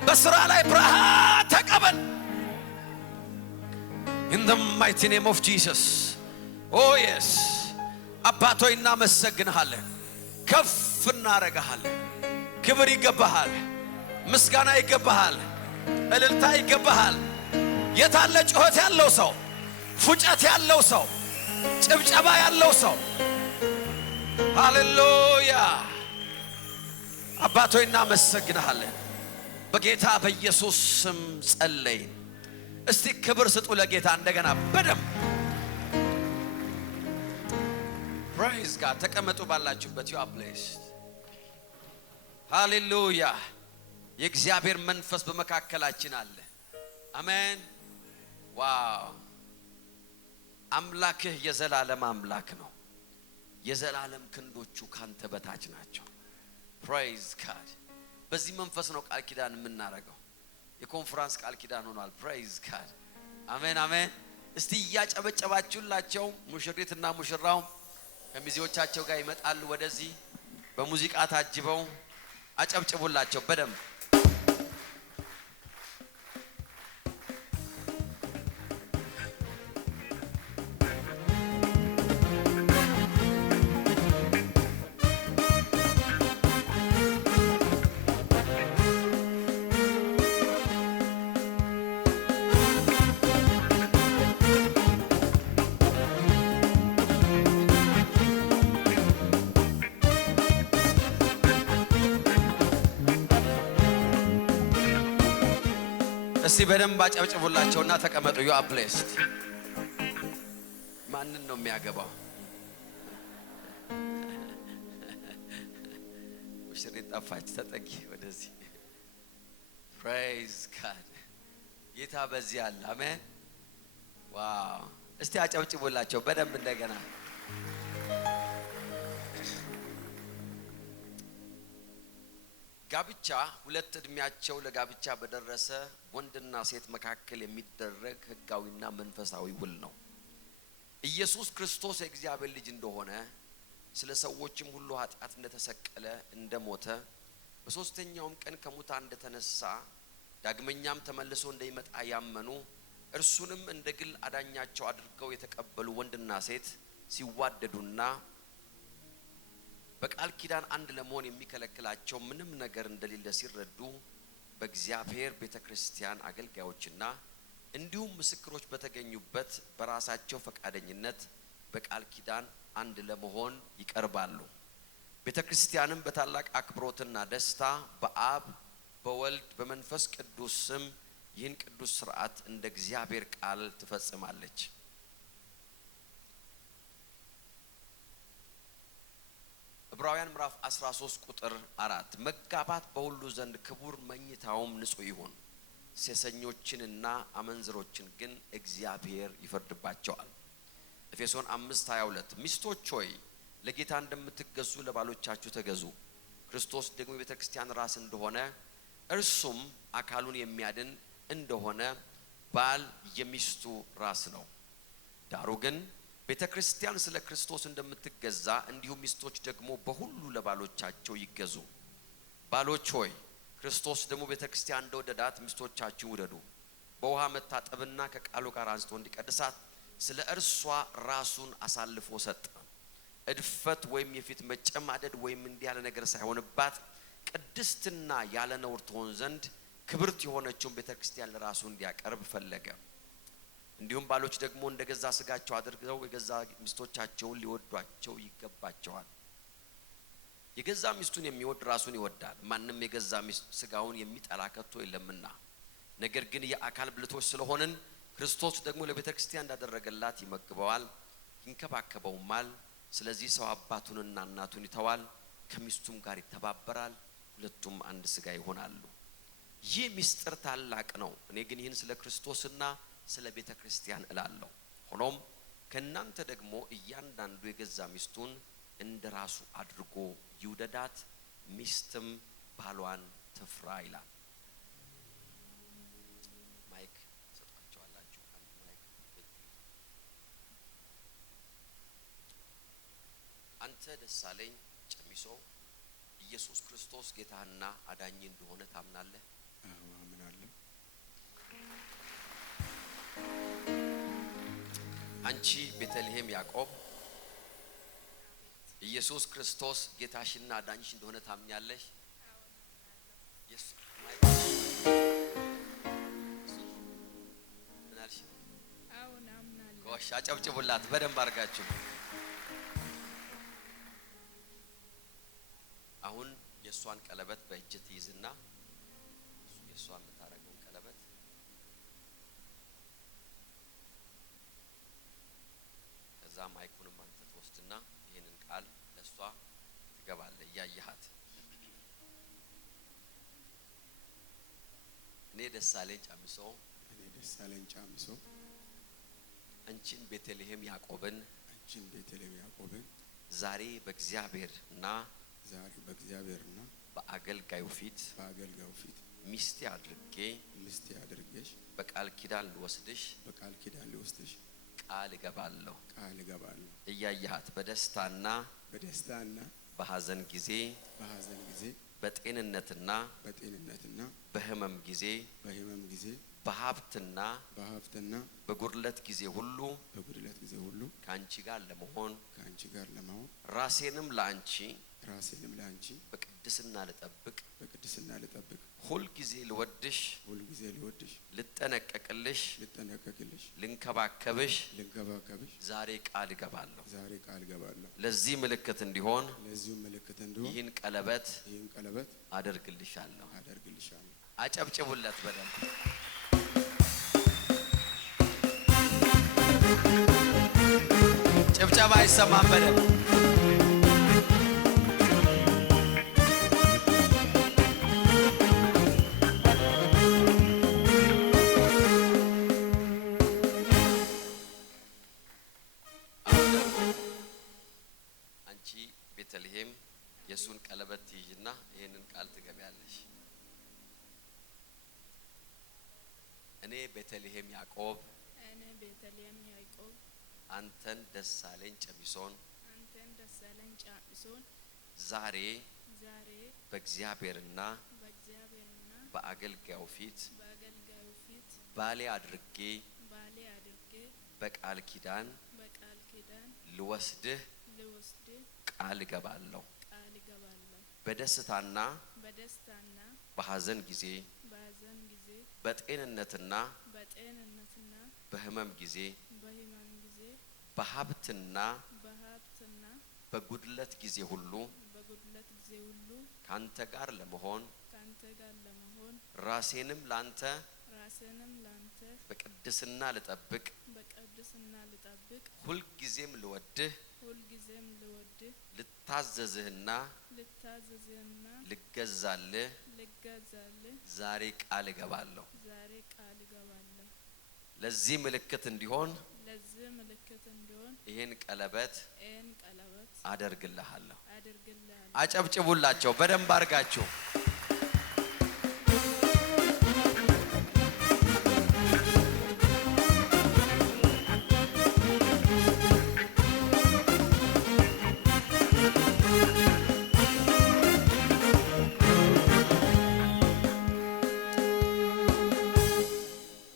በስራ ላይ ብርሃን ተቀበል in the mighty name of Jesus oh yes አባቶይ እናመሰግንሃለን ከፍ እናረጋሃለን ክብር ይገባሃል ምስጋና ይገባሃል እልልታ ይገባሃል የታለ ጩኸት ያለው ሰው ፉጨት ያለው ሰው ጭብጨባ ያለው ሰው ሃሌሉያ አባቶይ እናመሰግንሃለን በጌታ በኢየሱስ ስም ጸለይን እስቲ ክብር ስጡ ለጌታ እንደገና በደም praise God ተቀመጡ ባላችሁበት you are blessed ሃሌሉያ የእግዚአብሔር መንፈስ በመካከላችን አለ አሜን ዋው አምላክህ የዘላለም አምላክ ነው የዘላለም ክንዶቹ ካንተ በታች ናቸው praise God በዚህ መንፈስ ነው ቃል ኪዳን የምናረጋው የኮንፈረንስ ቃል ኪዳን ሆኗል praise God አሜን አሜን እስቲ ያጨበጨባችሁላቸው ሙሽሪትና ሙሽራው ከሚዜዎቻቸው ጋር ይመጣሉ ወደዚህ በሙዚቃ ታጅበው አጨብጭቡላቸው በደንብ እስቲ በደንብ አጨብጭቡላቸውና ተቀመጡ you are blessed ማንን ነው የሚያገባው ሙሽሪት ጠፋች ተጠጊ ወደዚህ praise God ጌታ በዚህ አለ አሜን ዋው እስቲ አጨብጭቡላቸው በደንብ እንደገና ጋብቻ ሁለት እድሜያቸው ለጋብቻ በደረሰ ወንድና ሴት መካከል የሚደረግ ሕጋዊና መንፈሳዊ ውል ነው ኢየሱስ ክርስቶስ የእግዚአብሔር ልጅ እንደሆነ ስለ ሰዎችም ሁሉ ኃጢአት እንደተሰቀለ እንደሞተ በሶስተኛውም ቀን ከሙታን እንደተነሳ ዳግመኛም ተመልሶ እንደሚመጣ ያመኑ እርሱንም እንደ ግል አዳኛቸው አድርገው የተቀበሉ ወንድና ሴት ሲዋደዱና በቃል ኪዳን አንድ ለመሆን የሚከለክላቸው ምንም ነገር እንደሌለ ሲረዱ በእግዚአብሔር ቤተክርስቲያን አገልጋዮችና እንዲሁም ምስክሮች በተገኙበት በራሳቸው ፈቃደኝነት በቃል ኪዳን አንድ ለመሆን ይቀርባሉ ቤተክርስቲያንም በታላቅ አክብሮትና ደስታ በአብ በወልድ በመንፈስ ቅዱስ ስም ይህን ቅዱስ ሥርዓት እንደ እግዚአብሔር ቃል ትፈጽማለች ዕብራውያን ምዕራፍ 13 ቁጥር 4 መጋባት በሁሉ ዘንድ ክቡር መኝታውም ንጹህ ይሁን ሴሰኞችንና አመንዝሮችን ግን እግዚአብሔር ይፈርድባቸዋል ኤፌሶን 5:22 ሚስቶች ሆይ ለጌታ እንደምትገዙ ለባሎቻችሁ ተገዙ ክርስቶስ ደግሞ የቤተክርስቲያን ራስ እንደሆነ እርሱም አካሉን የሚያድን እንደሆነ ባል የሚስቱ ራስ ነው ዳሩ ግን ቤተክርስቲያን ስለ ክርስቶስ እንደምትገዛ እንዲሁም ሚስቶች ደግሞ በሁሉ ለባሎቻቸው ይገዙ ባሎች ሆይ ክርስቶስ ደግሞ ቤተክርስቲያን እንደወደዳት ሚስቶቻችሁ ውደዱ በውሃ መታጠብና ከቃሉ ጋር አንስቶ እንዲቀድሳት ስለ እርሷ ራሱን አሳልፎ ሰጠ እድፈት ወይም የፊት መጨማደድ ወይም እንዲህ ያለ ነገር ሳይሆንባት ቅድስትና ያለ ነውር ትሆን ዘንድ ክብርት የሆነችውን ቤተክርስቲያን ለራሱ እንዲያቀርብ ፈለገ እንዲሁም ባሎች ደግሞ እንደገዛ ስጋቸው አድርገው የገዛ ሚስቶቻቸውን ሊወዷቸው ይገባቸዋል የገዛ ሚስቱን የሚወድ ራሱን ይወዳል ማንንም የገዛ ስጋውን የሚጠላ ከቶ የለምና ነገር ግን የአካል ብልቶች ስለሆንን ክርስቶስ ደግሞ ለቤተክርስቲያን እንዳደረገላት ይመግበዋል ይንከባከበውማል ስለዚህ ሰው አባቱንና እናቱን ይተዋል፣ ከሚስቱም ጋር ይተባበራል፣ ሁለቱም አንድ ሥጋ ይሆናሉ። ይህ ምስጢር ታላቅ ነው። እኔ ግን ይህን ስለ ክርስቶስና ስለ ቤተ ክርስቲያን እላለሁ። ሆኖም ከእናንተ ደግሞ እያንዳንዱ የገዛ ሚስቱን እንደራሱ አድርጎ ይውደዳት፣ ሚስትም ባሏን ትፍራ ይላል። ማይክ ሰጣቸዋላችሁ። አንድ ማይክ። አንተ ደሳለኝ ጨሚሶ ኢየሱስ ክርስቶስ ጌታና አዳኝ እንደሆነ ታምናለህ? አምናለሁ። አንቺ ቤተልሔም ያዕቆብ ኢየሱስ ክርስቶስ ጌታሽና አዳኝሽ እንደሆነ ታምኛለሽ? ምን አልሽ? አዎን አምናለሁ። ጎሽ አጨብጭቡላት በደንብ አድርጋችሁ። አሁን የሷን ቀለበት በእጅ ትይዝና የሷን የምታረገውን ቀለበት ከዛ ማይኩንም አንተ ትወስድና ይሄንን ቃል ለሷ ትገባለህ እያየሃት። እኔ ደሳለኝ ጨሚሶ አንቺን ቤተልሔም ያዕቆብን ዛሬ በእግዚአብሔርና በአገልጋዩ ፊት ሚስቴ አድርጌሽ በቃል ኪዳን ልወስድሽ ቃል እገባለሁ። እያየሃት በደስታና በሐዘን ጊዜ በጤንነትና በሕመም ጊዜ በሀብትና በጉድለት ጊዜ ሁሉ ካንቺ ጋር ለመሆን ራሴንም ላንቺ በቅድስና ልጠብቅ ሁል ጊዜ ልወድሽ ልጠነቀቅልሽ ልንከባከብሽ ዛሬ ቃል እገባለሁ። ለዚህ ምልክት እንዲሆን ይህን ቀለበት አደርግልሻለሁ። አጨብጭቡለት በደንብ። ጭብጨባ አይሰማም በደንብ። አንቺ ቤተልሔም የሱን ቀለበት ትይዥና ይሄንን ቃል ትገቢያለሽ። እኔ ቤተልሔም ያዕቆብ አንተን ደሳለኝ ጨሚሶን ዛሬ በእግዚአብሔርና በአገልጋዩ ፊት ባሌ አድርጌ በቃል ኪዳን ልወስድህ ቃል እገባለሁ። በደስታና በሐዘን ጊዜ በጤንነትና በሕመም ጊዜ በሀብትና በጉድለት ጊዜ ሁሉ ካንተ ጋር ለመሆን ራሴንም ላንተ በቅድስና ልጠብቅ ሁል ጊዜም ልወድህ ልታዘዝህና ልገዛልህ ዛሬ ቃል እገባለሁ። ለዚህ ምልክት እንዲሆን ይሄን ቀለበት አደርግልሃለሁ። አጨብጭቡላቸው በደንብ አድርጋችሁ።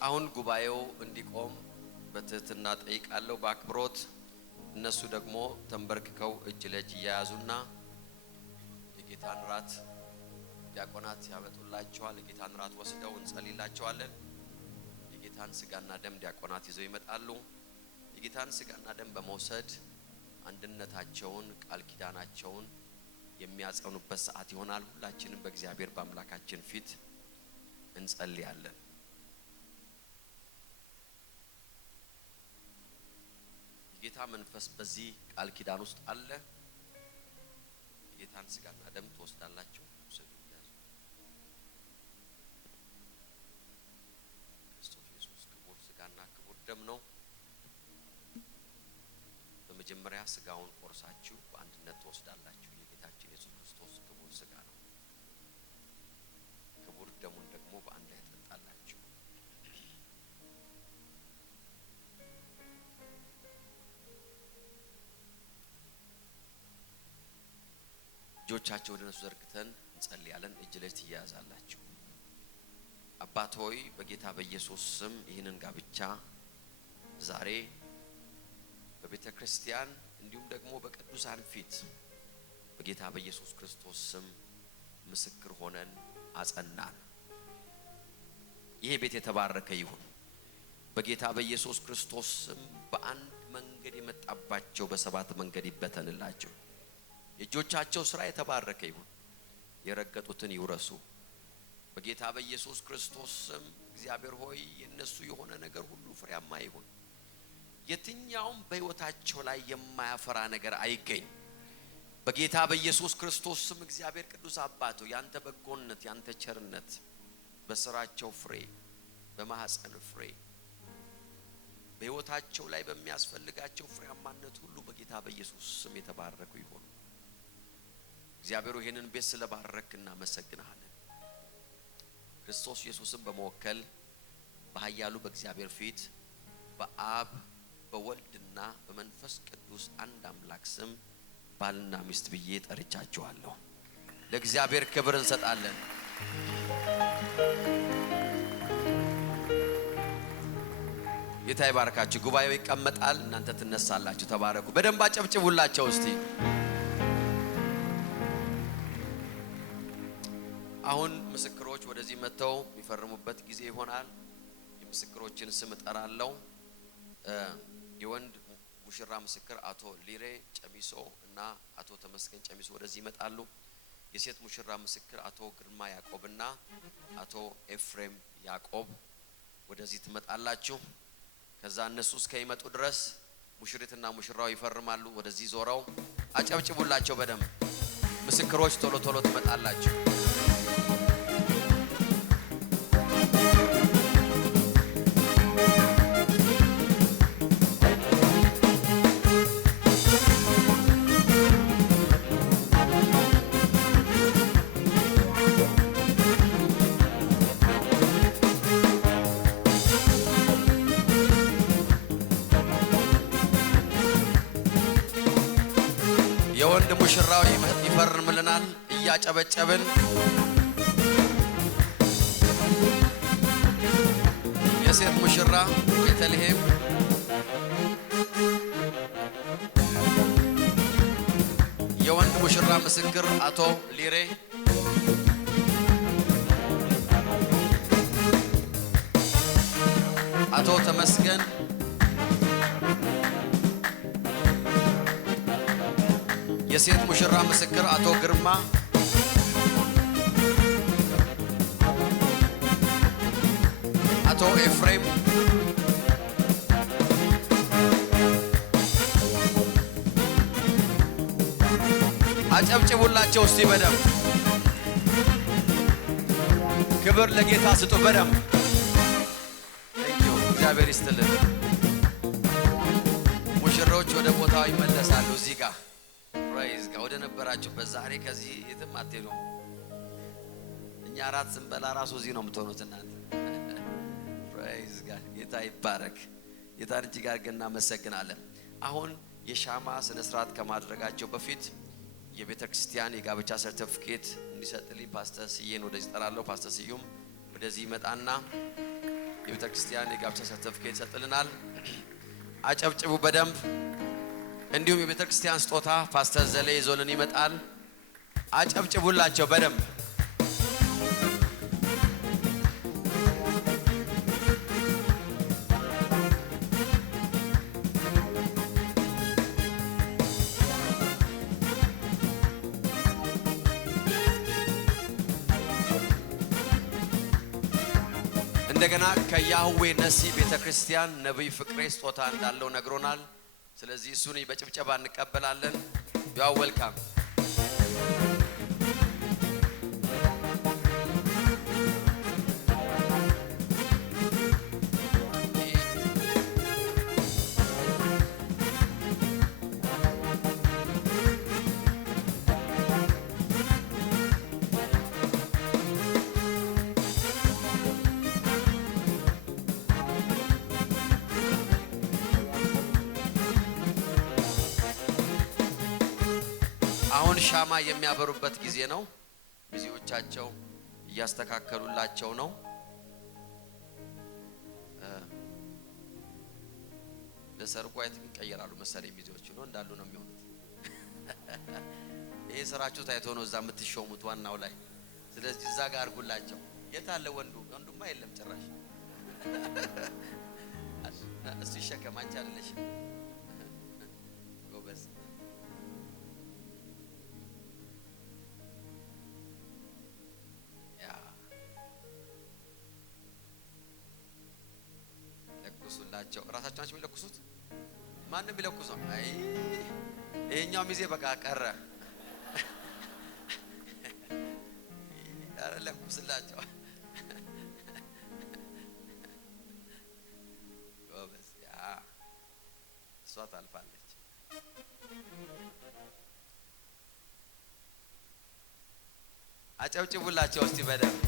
አሁን ጉባኤው እንዲቆም በትህትና ጠይቃለሁ በአክብሮት። እነሱ ደግሞ ተንበርክከው እጅ ለእጅ እያያዙና የጌታን ራት ዲያቆናት ያመጡላቸዋል። የጌታን ራት ወስደው እንጸልይላቸዋለን። የጌታን ስጋና ደም ዲያቆናት ይዘው ይመጣሉ። የጌታን ስጋና ደም በመውሰድ አንድነታቸውን ቃል ኪዳናቸውን የሚያጸኑበት ሰዓት ይሆናል። ሁላችንም በእግዚአብሔር በአምላካችን ፊት እንጸልያለን። የጌታ መንፈስ በዚህ ቃል ኪዳን ውስጥ አለ። የጌታን ስጋና ደም ትወስዳላችሁ። ክርስቶስ ኢየሱስ ክቡር ስጋና ክቡር ደም ነው። በመጀመሪያ ስጋውን ቆርሳችሁ በአንድነት ትወስዳላችሁ። የጌታችን ኢየሱስ ክርስቶስ ክቡር ስጋ ነው። ክቡር ደሙን ደግሞ በአንድ ላይ ትጠጣላችሁ። እጆቻችሁ ወደ እነሱ ዘርግተን እንጸልያለን። እጅ ላይ ትያያዛላችሁ። አባት ሆይ በጌታ በኢየሱስ ስም ይህንን ጋብቻ ዛሬ በቤተ ክርስቲያን እንዲሁም ደግሞ በቅዱሳን ፊት በጌታ በኢየሱስ ክርስቶስ ስም ምስክር ሆነን አጸናን። ይሄ ቤት የተባረከ ይሁን። በጌታ በኢየሱስ ክርስቶስ ስም በአንድ መንገድ የመጣባቸው በሰባት መንገድ ይበተንላቸው። የእጆቻቸው ስራ የተባረከ ይሁን። የረገጡትን ይውረሱ። በጌታ በኢየሱስ ክርስቶስ ስም እግዚአብሔር ሆይ የነሱ የሆነ ነገር ሁሉ ፍሬያማ ይሁን። የትኛውም በሕይወታቸው ላይ የማያፈራ ነገር አይገኝ። በጌታ በኢየሱስ ክርስቶስ ስም እግዚአብሔር ቅዱስ አባቶ ያንተ በጎነት ያንተ ቸርነት በስራቸው ፍሬ በማህፀን ፍሬ በሕይወታቸው ላይ በሚያስፈልጋቸው ፍሬያማነት ሁሉ በጌታ በኢየሱስ ስም የተባረኩ ይሁኑ። እግዚአብሔር ይሄንን ቤት ስለባረክ እናመሰግናለን። ክርስቶስ ኢየሱስን በመወከል በኃያሉ በእግዚአብሔር ፊት በአብ በወልድና በመንፈስ ቅዱስ አንድ አምላክ ስም ባልና ሚስት ብዬ ጠርቻችኋለሁ። ለእግዚአብሔር ክብር እንሰጣለን። ጌታ ይባርካችሁ። ጉባኤው ይቀመጣል፣ እናንተ ትነሳላችሁ። ተባረኩ። በደንብ አጨብጭቡላቸው እስቲ። አሁን ምስክሮች ወደዚህ መጥተው የሚፈርሙበት ጊዜ ይሆናል። የምስክሮችን ስም እጠራለሁ። የወንድ ሙሽራ ምስክር አቶ ሊሬ ጨሚሶ እና አቶ ተመስገን ጨሚሶ ወደዚህ ይመጣሉ። የሴት ሙሽራ ምስክር አቶ ግርማ ያዕቆብና አቶ ኤፍሬም ያዕቆብ ወደዚህ ትመጣላችሁ። ከዛ እነሱ እስከሚመጡ ድረስ ሙሽሪትና ሙሽራው ይፈርማሉ። ወደዚህ ዞረው አጨብጭቡላቸው በደንብ። ምስክሮች ቶሎ ቶሎ ትመጣላችሁ። የወንድ ሙሽራው ይፈርምልናል እያጨበጨብን። የሴት ሙሽራ ቤተልሔም፣ የወንድ ሙሽራ ምስክር አቶ ሊሬ፣ አቶ ተመስገን፣ የሴት ሙሽራ ምስክር አቶ ግርማ፣ አቶ ኤፍሬም፣ አጨብጭቡላቸው እስቲ በደንብ። ክብር ለጌታ ስጡ በደንብ። እግዚአብሔር ይስጥልን። ሙሽሮች ወደ ቦታው ይመለሳሉ። እዚህ ጋር ፕራይዝ ጋር ወደ ነበራችሁበት። ዛሬ ከዚህ የትም አትሄዱም። እኛ አራት ስንበላ ራሱ እዚህ ነው የምትሆኑት እናንተ። ፕራይዝ ጋር ጌታ ይባረክ። ጌታን እጅግ አድርገን እናመሰግናለን። አሁን የሻማ ስነ ስርዓት ከማድረጋቸው በፊት የቤተ ክርስቲያን የጋብቻ ሰርቲፊኬት እንዲሰጥልኝ ፓስተር ስዬን ወደዚህ ጠራለሁ። ፓስተር ስዩም ወደዚህ ይመጣና የቤተ ክርስቲያን የጋብቻ ሰርቲፊኬት ይሰጥልናል። አጨብጭቡ በደንብ። እንዲሁም የቤተ ክርስቲያን ስጦታ ፓስተር ዘሌ ይዞልን ይመጣል። አጨብጭቡላቸው በደንብ። እንደገና ከያህዌ ነሲ ቤተ ክርስቲያን ነብይ ፍቅሬ ስጦታ እንዳለው ነግሮናል። ስለዚህ እሱን በጭብጨባ እንቀበላለን። you are welcome። አሁን ሻማ የሚያበሩበት ጊዜ ነው። ሚዜዎቻቸው እያስተካከሉላቸው ነው። ለሰርጉ ይቀየራሉ መሰለኝ ሚዜዎቹ ነው እንዳሉ ነው የሚሆኑት። ይሄ ስራችሁ ታይቶ ነው እዛ የምትሾሙት ዋናው ላይ። ስለዚህ እዛ ጋር አርጉላቸው። የት አለ ወንዱ? ወንዱማ የለም ጭራሽ። እሱ ይሸከም አንቺ አይደለሽ ጎበዝ። ለኩሱላቸው። ራሳቸው ናቸው የሚለኩሱት። ማንም ይለኩሰው። አይ ይሄኛው ሚዜ በቃ ቀረ። አረ ለኩስላቸው። ጎበዝ። ያ እሷ ታልፋለች። አጨብጭቡላቸው እስቲ በደንብ።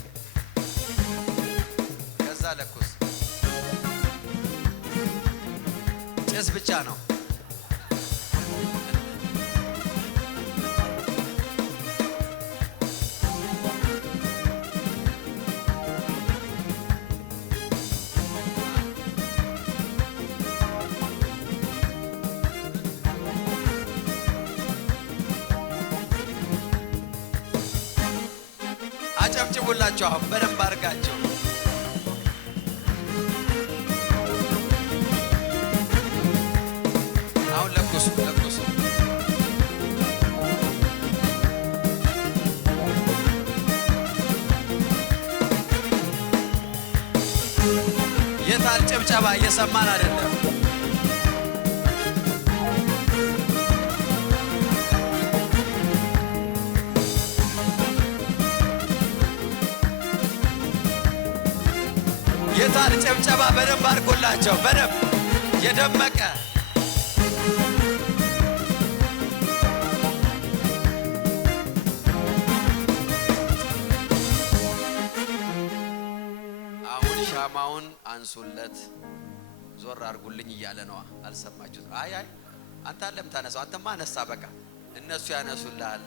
ከዛ ለኩስ። ጭስ ብቻ ነው። አጨብጭቡላቸው አሁን በደንብ አድርጋቸው። አሁን ለኩሱ ለኩሱ። የታል ጭብጨባ? እየሰማን አይደለም። የታል ጭብጨባ? በደንብ አድርጎላቸው በደንብ የደመቀ። አሁን ሻማውን አንሱለት፣ ዞር አድርጉልኝ እያለ ነው። አልሰማችሁት? አይ አይ አንተ አለም ታነሳው። አንተማ አነሳ በቃ እነሱ ያነሱልሃል።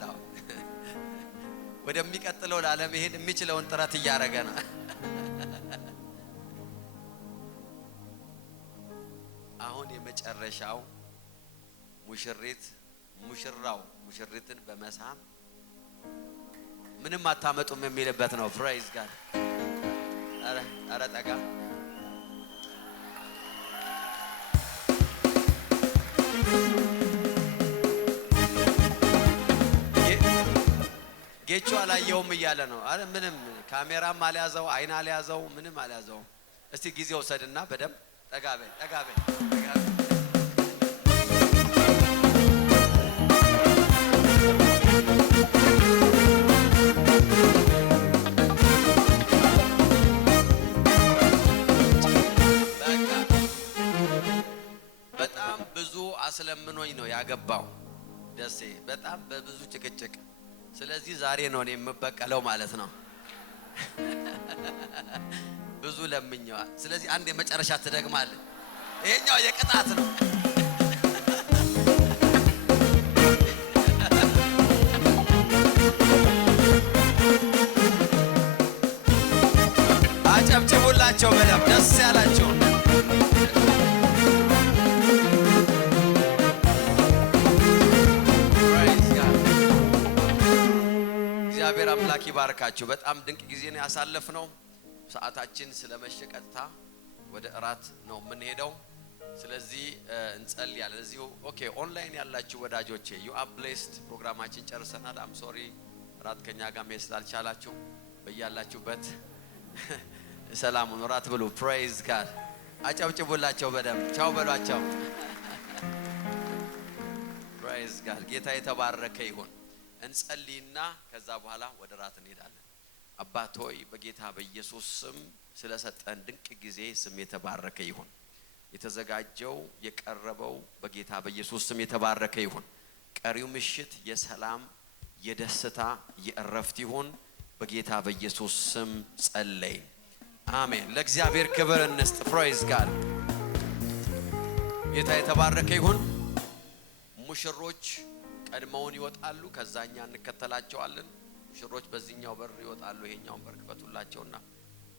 ወደሚቀጥለው ላለመሄድ የሚችለውን ጥረት እያደረገ ነው። አሁን የመጨረሻው ሙሽራው ሙሽሪትን በመሳም ምንም አታመጡም የሚልበት ነው። ፕራይዝ ጋድ። አረ ጠጋ። ጌቹ አላየውም እያለ ነው። አረ ምንም ካሜራም አልያዘው፣ አይን አልያዘው፣ ምንም አልያዘው። እስቲ ጊዜ ወሰድና በደንብ ጠጋ በል ጠጋ በል። በጣም ብዙ አስለምኖኝ ነው ያገባው ደሴ፣ በጣም በብዙ ጭቅጭቅ። ስለዚህ ዛሬ ነው እኔ የምበቀለው ማለት ነው። ብዙ ለምኛዋል። ስለዚህ አንድ የመጨረሻ ትደግማለህ። ይሄኛው የቅጣት ነው። አጨብጭቡላቸው በደምብ ደስ ያላቸው። እግዚአብሔር አምላክ ይባርካችሁ። በጣም ድንቅ ጊዜ ነው ያሳለፍነው። ሰዓታችን ስለመሸቀጥታ ወደ እራት ነው የምንሄደው። ስለዚህ እንጸልያለን። እዚሁ ኦኬ። ኦንላይን ያላችሁ ወዳጆቼ you are blessed። ፕሮግራማችን ጨርሰናል። አም ሶሪ እራት ከኛ ጋር መሄድ ስላልቻላችሁ በያላችሁበት ሰላሙን እራት ብሉ። ፕሬይዝ ጋድ። አጨብጭቡላቸው በደምብ ቻው በሏቸው። ፕራይዝ ጋድ ጌታ የተባረከ ይሁን እንጸልይና ከዛ በኋላ ወደ ራት እንሄዳለን አባት ሆይ በጌታ በኢየሱስ ስም ስለሰጠን ድንቅ ጊዜ ስም የተባረከ ይሁን የተዘጋጀው የቀረበው በጌታ በኢየሱስ ስም የተባረከ ይሁን ቀሪው ምሽት የሰላም የደስታ የእረፍት ይሁን በጌታ በኢየሱስ ስም ጸለይ አሜን ለእግዚአብሔር ክብር እንስጥ ፕራይዝ ጋድ ጌታ የተባረከ ይሁን ሙሽሮች ቀድመውን ይወጣሉ ከዛኛ እንከተላቸዋለን ሙሽሮች በዚህኛው በር ይወጣሉ ይሄኛው በር ከፈቱላቸውና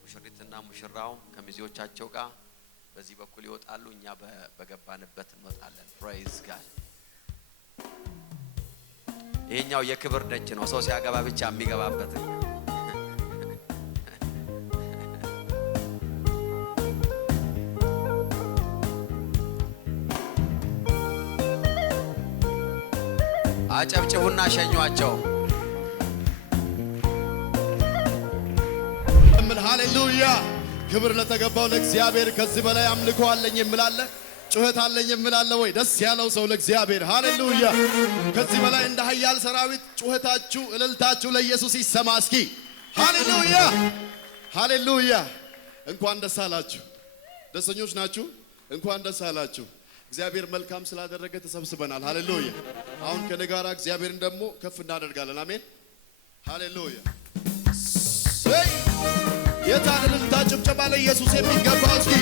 ሙሽሪትና ሙሽራው ከሚዜዎቻቸው ጋር በዚህ በኩል ይወጣሉ እኛ በገባንበት እንወጣለን ፕራይዝ ጋድ ይሄኛው የክብር ደጅ ነው ሰው ሲያገባ ብቻ የሚገባበት አጨብጭቡና ሸኙአቸው አሜን ሃሌሉያ ክብር ለተገባው ለእግዚአብሔር ከዚህ በላይ አምልኮ አለኝ የምላለ ጩኸት አለኝ የምላለ ወይ ደስ ያለው ሰው ለእግዚአብሔር ሃሌሉያ ከዚህ በላይ እንደ ኃያል ሰራዊት ጩኸታችሁ እልልታችሁ ለኢየሱስ ይሰማ እስኪ ሃሌሉያ ሃሌሉያ እንኳን ደስ አላችሁ ደስተኞች ናችሁ እንኳን ደስ አላችሁ እግዚአብሔር መልካም ስላደረገ ተሰብስበናል ሃሌሉያ አሁን ከነጋራ እግዚአብሔርን ደግሞ ከፍ እናደርጋለን አሜን ሃሌሉያ ሰይ የታለልታ ጭብጨባ ለኢየሱስ የሚገባው እስኪ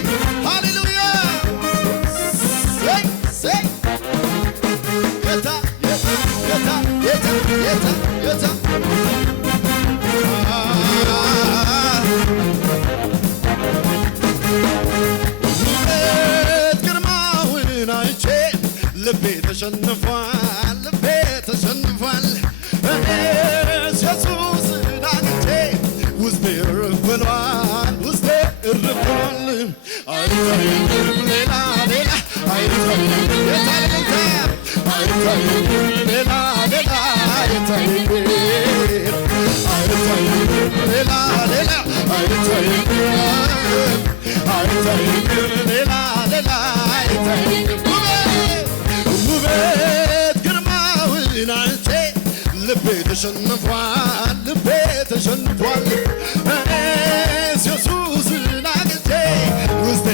ሃሌሉያ ሰይ ሰይ የታ ልቤ ተሸንፏል ኢየሱስ ዳንቴ ውስጤ እርፍ ብሏል አይታየኝም ሌላ አይታየኝም ሌላ አይታየኝም ሌላ አይታየኝም ሌላ አይታየኝም ውበት ግርማውን አይቼ ልቤ ተሸንፏል ኢየሱስን አግኝቼ ውስጤ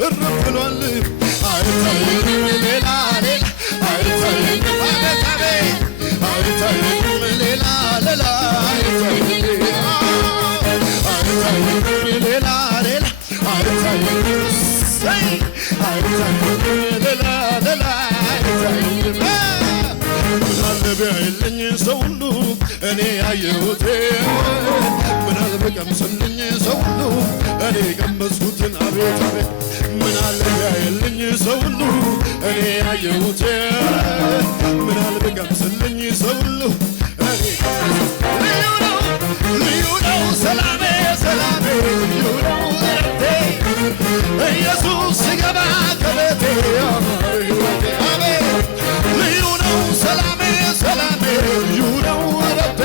እርፍ ብሏል አይታየኝም ሌላ አይታየኝም አይታየኝም ሌላ አይታየኝም ሌላ አይታየኝም ሌላ አይታየኝም ቢያይልኝ ሰው ሁሉ እኔ ያየሁት ምናል በቀምስልኝ ሰው ሁሉ እኔ ቀመስኩትን አቤት አቤት ምናል ቢያይልኝ ሰው ሁሉ እኔ ያየሁት ምናል በቀምስልኝ ሰው ሁሉ እኔ ልዩ ነው ሰላሜ ልዩ ነው እረፍቴ ኢየሱስ ሲገባ ከቤቴ አሜን ልዩ ነው ሰላሜ ልዩ ነው እረፍቴ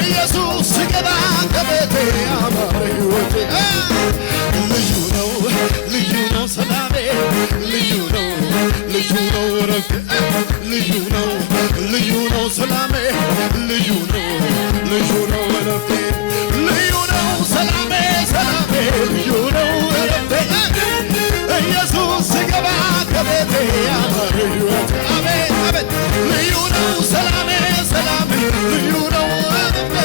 ኢየሱስ ሲገባ ከቤቴ አማረ ሕይወቴ ልዩ ነው ሰላሜ ልዩ ነው እረፍቴ ልዩ ነው ሰላሜ ልዩ ነው እረፍቴ ልዩ ነው ሰላሜ ልዩ ነው እረፍቴ ኢየሱስ ሲገባ ከቤቴ አማረ ሕይወቴ አሜን አሜን ልዩ ነው ሰላሜ ልዩ ነው እረፍቴ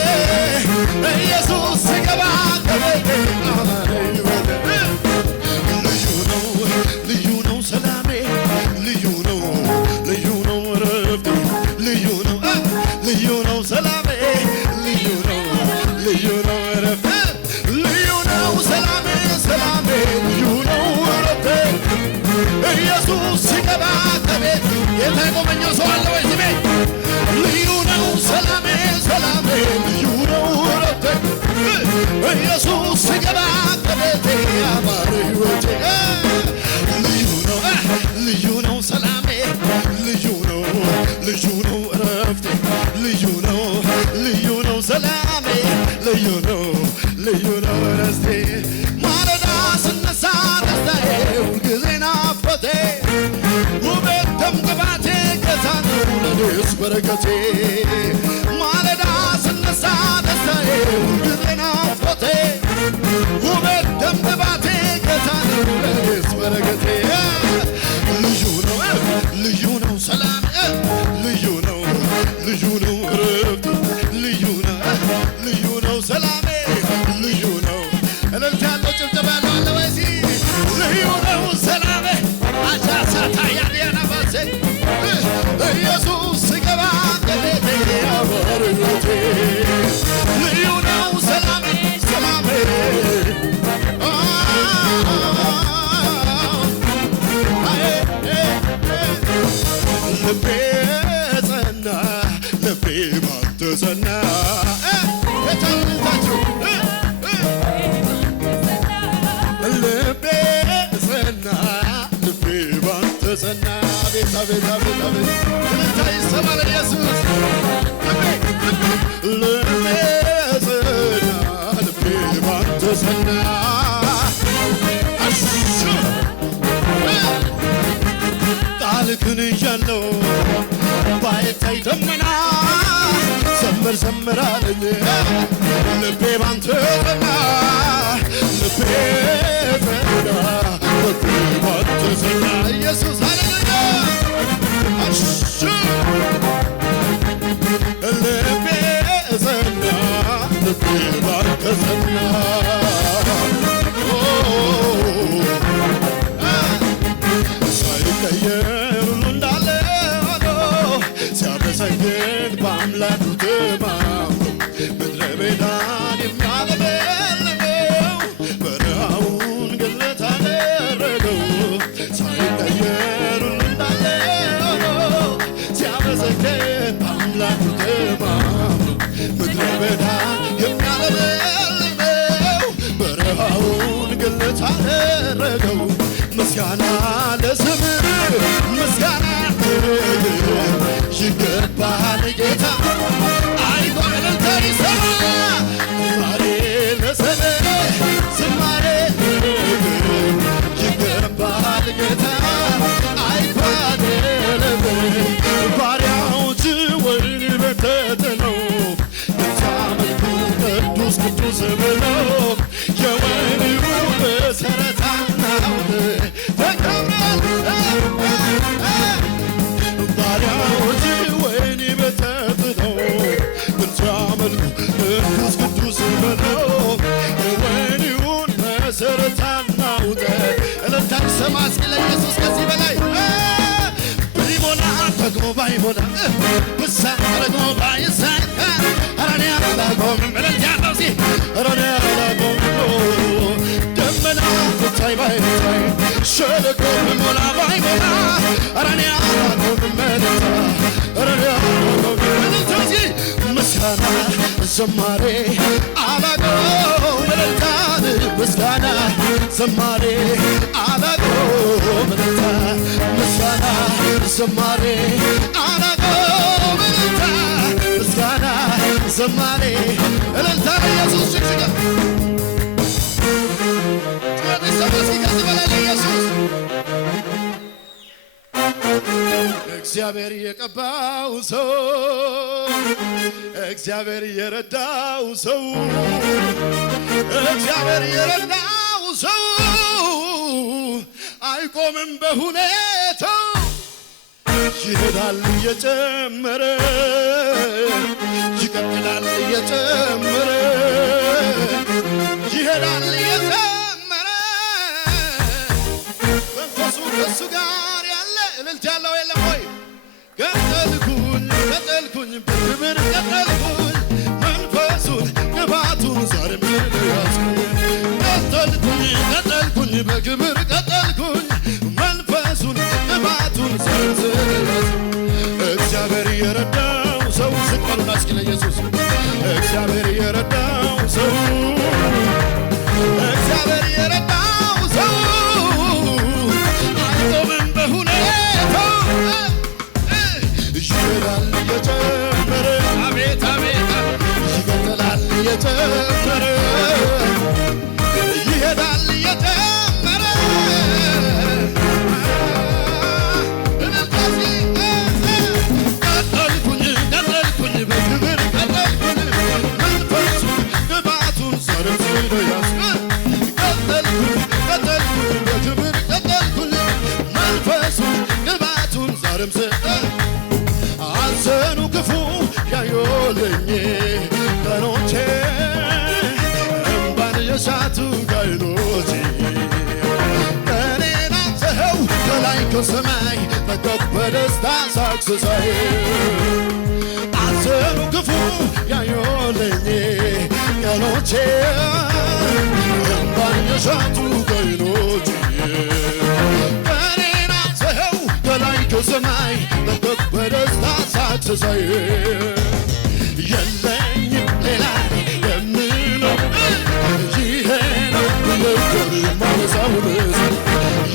ኢየሱስ ሲገባ ከቤቴ አማረ ሕይወቴ ልዩ ነው ሰላሜ ልዩ ነው እረፍቴ ኢየሱስ በረከቴ ማለዳ ስነሳ ደስታዬ ሁልጊዜ ናፍቆቴ ውበት ደምግባቴ ጌታ ነው ኢየሱስ በረከቴ ልዩ ነው ሰላም ልዩ ነው እረፍት ልዩ ነው ሰላሜ ልዩ ነው እልልታ ያለው ጭብጨባ ያለው አለ ወይስ ልዩ ነው ሰላሜ አቻሳታ ያዲያናባሴ ኢየሱስ ሲገባ ቤቴ አበርቴ ልዩ ነው ሰላሜ ልቤ ጸና ልቤ ባንተ ጸና የታልታችሁ ልቤ ጸና ልቤ ባንተ ጸና ቤታ እልልታ ይሰማል ኢየሱስ ልቤ ጸና ልቤ ባንተ ጸና ቃልህን ይዣለሁ ባይታይ ደመና ዘምር አለኝ ልቤ ባንተ ጸና ልቤ ባንተ ጸና ኢየሱስ ሃሌሉያ ልቤ ጸና ልቤ ባንተ ጸና ሳይቀየር ሁሉ እንዳለ ሆኖ ሲያመሰግን በአምላኩ ተማምኖ ምድረ በዳን የሚያለመልመው በረሃውን ገነት አደረገው። ሳይቀየር ሁሉ እንዳለ ሆኖ ሲያመሰግን በአምላኩ ተማምኖ ምድረ በዳን የሚያለመልመው በረሃውን ገነት አደረገው። ምስጋና ለስምህ ምስጋና ይገባሃል ጌታ አይቆም እልልታ ይሰማ ዝማሬ ለስምህ ዝማሬ ይገባሃል ጌታ አይጓደልም ባሪያዎች ወይን በተጥለው ልታመልኩ ቅዱስ ብለው የወይኑ መሠረት ባሪያዎች ወይን በተጥለው ቅዱስ ብለው የወይኑን መሠረት አናውጠን እልልታ ይሰማ እስኪ ለኢየሱስ ከዚህ በላይ ቢሞላ ደግሞ ባይሞላ ብሳካ ደግሞ ባይሳካ ኧረ እኔ አላቆምም እልልታ ያለው እስኪ ኧረ እኔ አላቆምም ደመና ብታይ ባይታይ ሸለቆ ቢሞላ ባይሞላ ኧረ እኔ አላቆምም እልልታ ኧረ እኔ አላቆምም እልልታ እስኪ ምስጋና ዝማሬ አላቆም እልልታን ምስጋና ዝማሬ አላቆም እልልታ ምስጋና ዝማሬ አላቆም እልልታ ምስጋና ዝማሬ እልልታ ለኢየሱስ ሽግሽጋ እግዚአብሔር የቀባው ሰው እግዚአብሔር የረዳው ሰው እግዚአብሔር የረዳው ሰው አይቆምም በሁኔታው ይሄዳል እየጨመረ ይቀጥላል እየጨመረ ይሄዳል እየጨመረ መንፈሱ ከሱ ጋር ያለ እልልታ ያለው የለም ወይ ቀጠልኩኝ በክብር ቀጠልኩኝ መንፈሱን ቅባቱን ዛሬም ያዝኩኝ ቀጠልኩኝ በክብር ቀጠልኩኝ መንፈሱን ቅባቱን ዛሬም እግዚአብሔር የረዳው ሰው ዝቀሉና እስኪ ለኢየሱስ እግዚአብሔር የረዳው ሰው እግዚአብሔር የረዳው ሰው አይቆምም በሁኔታው ይሄዳል እየጨመረ አቤት ይቀጥላል እየጨመረ ይሄዳል እየጨመረ ቀጠልኩኝ ድምፅ አዘኑ ክፉ ያዩልኝ ቀኖቼ እምባን የሻቱ አይኖቼ ቀኔን አንተኸው ከላይ ከሰማይ ጠገብ በደስታ ሳቅስሳይ አዘኑ ክፉ ያዩልኝ ቀኖቼ እምባን የሻቱ አይኖቼ ቀኔን አንተኸው ከላይ ከሰማይ ጠገብ በደስታ ሳቅስሳይ የለኝም ሌላ የምለው ይሄ ነው የማነሳው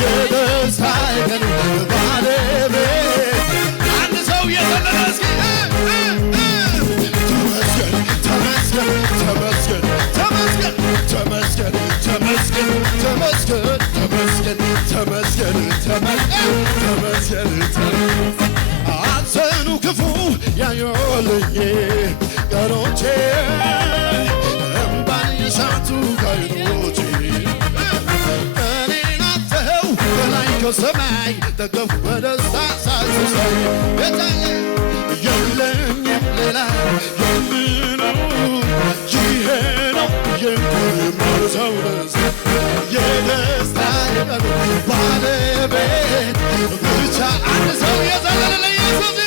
የደስታዬ ቀን ባለቤት አንድ ሰው የዘለለ እስኪ ተመስገን ተመስገን ተመስገን ተመስገን ተመስገን ተመስገን ተመስገን ተመስገን ተመስገን ተመስገን አዘኑ ክፉ ያዩልኝ ቀኖቼ እምባን የሻቱ አይኖቼ ቀኔን አጥተኸው ከላይ ከሰማይ ጠገብ በደስታ ሳቅስሳይ የለኝም ሌላ የምለው ይሄ ነው የማነሳው የደስታዬ ቀን ባለቤት ብቻ አንድ ሰው የዘለለ ለኢየሱስ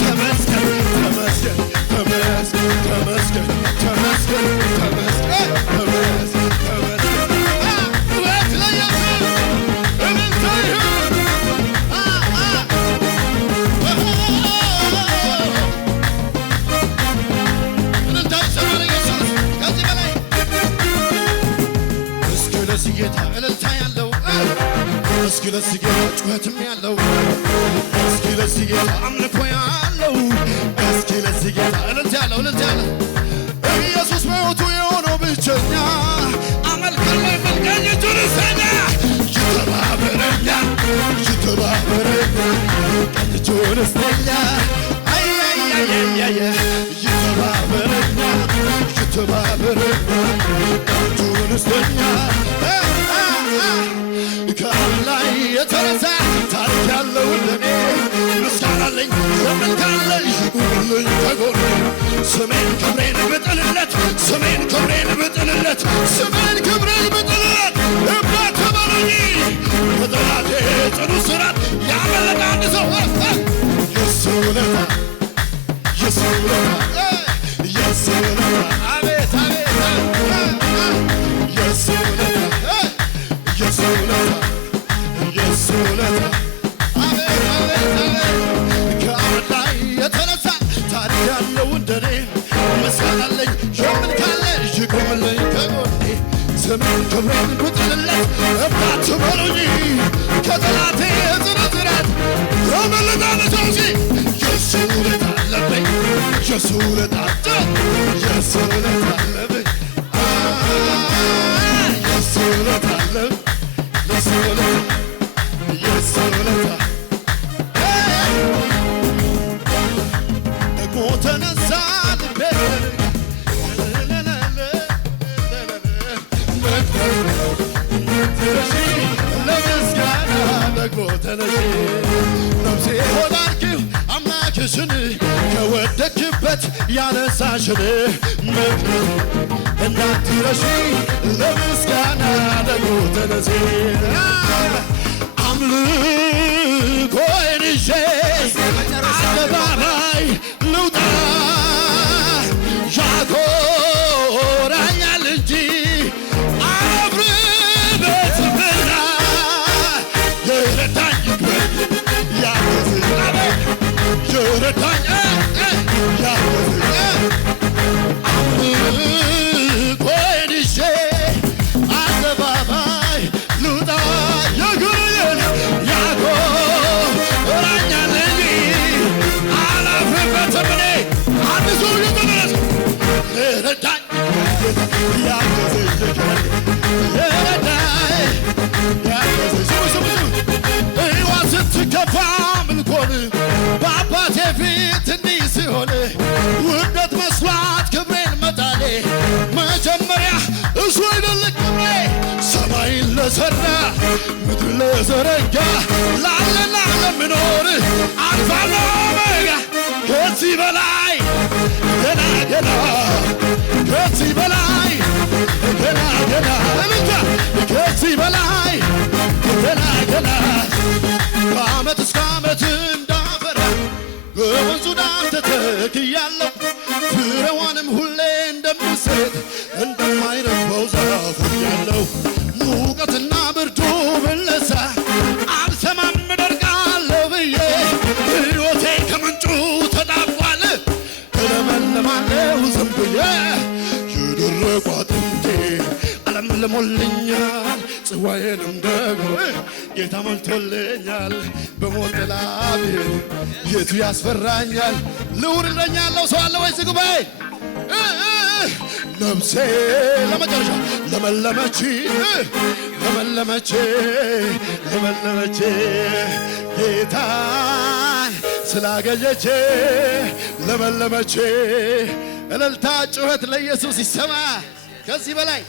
ተመስገን ተመስገን ተመስገን ተመስገን ተመስገን ተመስገን ተመስገን ተመስገን ተመስገን ወት ለኢየሱስ እልልታ ይሁን እልልታ ይሰማ ለኢየሱስ ከዚህ በላይ እስኪ ለዚህ ጌታ እልልታ ያለው እስኪ ለዚህ ጌታ ጩኸትም ያለው እስኪ ለዚህ ጌታ አምልኮ ያለው እስኪ ለዚህ ጌታ እልልታ ያለው እልልታ ያለው ኢየሱስ በሕይወቱ የሆነው ብቸኛ አመልካለሁ መልካኝቱን እሰኛ ይተባበረኛ ይተባበረኛ ቀኝቹን እስተኛ አያያያያየ ይተባበረኛ ይተባበረኛ ቀኝቹን እስተኛ ከላይ የተነሳ ታሪክ ያለው ለኔ ምስጋና አለኝ ዘመን ካለ ይቁምልኝ ከጎኔ ስሜን ክብሬን ብጥልለት ስሜን ክብሬን ብጥልለት ስሜን ክብሬን ብጥልለት እምነት በሉኝ ከጠላቴ ጽኑ እስራት ያመለጠ አንድ ሰው የሱ ውለታ የሱ ውለታ የሱ ውለታ አቤት አቤት የሱ ውለታ የሱ ውለታ የሱ ውለታ አቤት አቤት አቤት ከአመድ ላይ የተነሳ ታሪክ ያለው እንደኔ ምስጋና አለኝ የምን ካለ ይቁምልኝ ከጎኔ ስሜን ክብሬን ብጥልለት እምነት በሉኝ ከጠላቴ ጽኑ እስራት ያመለጠ አንድ ሰው የሱ ውለታ አለብኝ የሱ ውለታ የሱ ውለታ አለብኝ የሱ ውለታ አለብኝ የሱ ውለታ የሱ ውለታ ደግሞ ተነሳ ልቤ ለምስጋና ደግሞ ተነሺ ነፍሴ ሆናልኪው አምላክሽን ከወደቅሽበት ያነሳሽን እንዳትረሺ ለምስጋና ደግሞ ተነሺ አምልኮዬን ይዤ አደባባይ ልውጣ ያኮራኛል እንጂ አፍርበትምና የረዳኝ ይክበር ያገዘኝ የረዳኝ ያገዘኝ አምልኮዬን ይዤ አደባባይ ልውጣ ያኮራኛል እንጂ አላፍርበትም እኔ አንድ ሰው ይተነስ የረዳኝ ያገዘኝ የረዳኝ ያገዘኝ ስሙ ሕይወት ስትከፋ ምልኮን በአባቴ ፊት እንዲህ ሲሆን ውርደት መስሏት ክብሬን መጣሌ መጀመሪያ እሱ አይደለ ክብሬ ሰማይን ለሠራ ምድር ለዘረጋ ላለና ከዓመት እስከ ዓመት እንዳፈራ በወንዙ ዳር ተተክያለሁ። ፍሬዋንም ሁሌ እንደምሰጥ እንደማይረግፈው ዛፍ ሆኛለሁ። ሙቀትና ብርዱ ብነሳ አልሰማም እደርቃለሁ ብዬ ሕይወቴ ከምንጩ ተጣቧል። እለመልማለሁ ዝም ብዬ የደረቁ አጥንቴ አለምልሞልኛል። ጽዋዬንም ደግሞ ጌታ ሞልቶልኛል። በሞት ጥላ ብሄድ የቱ ያስፈራኛል? ልዑል እረኛ ያለው ሰው አለ ወይ? ዝግባይ ነፍሴ ለመጨረሻ ለመለመች ለመለመች ለመለመች ጌታ ስላገኘች ለመለመች። እልልታ ጩኸት ለኢየሱስ ይሰማ ከዚህ በላይ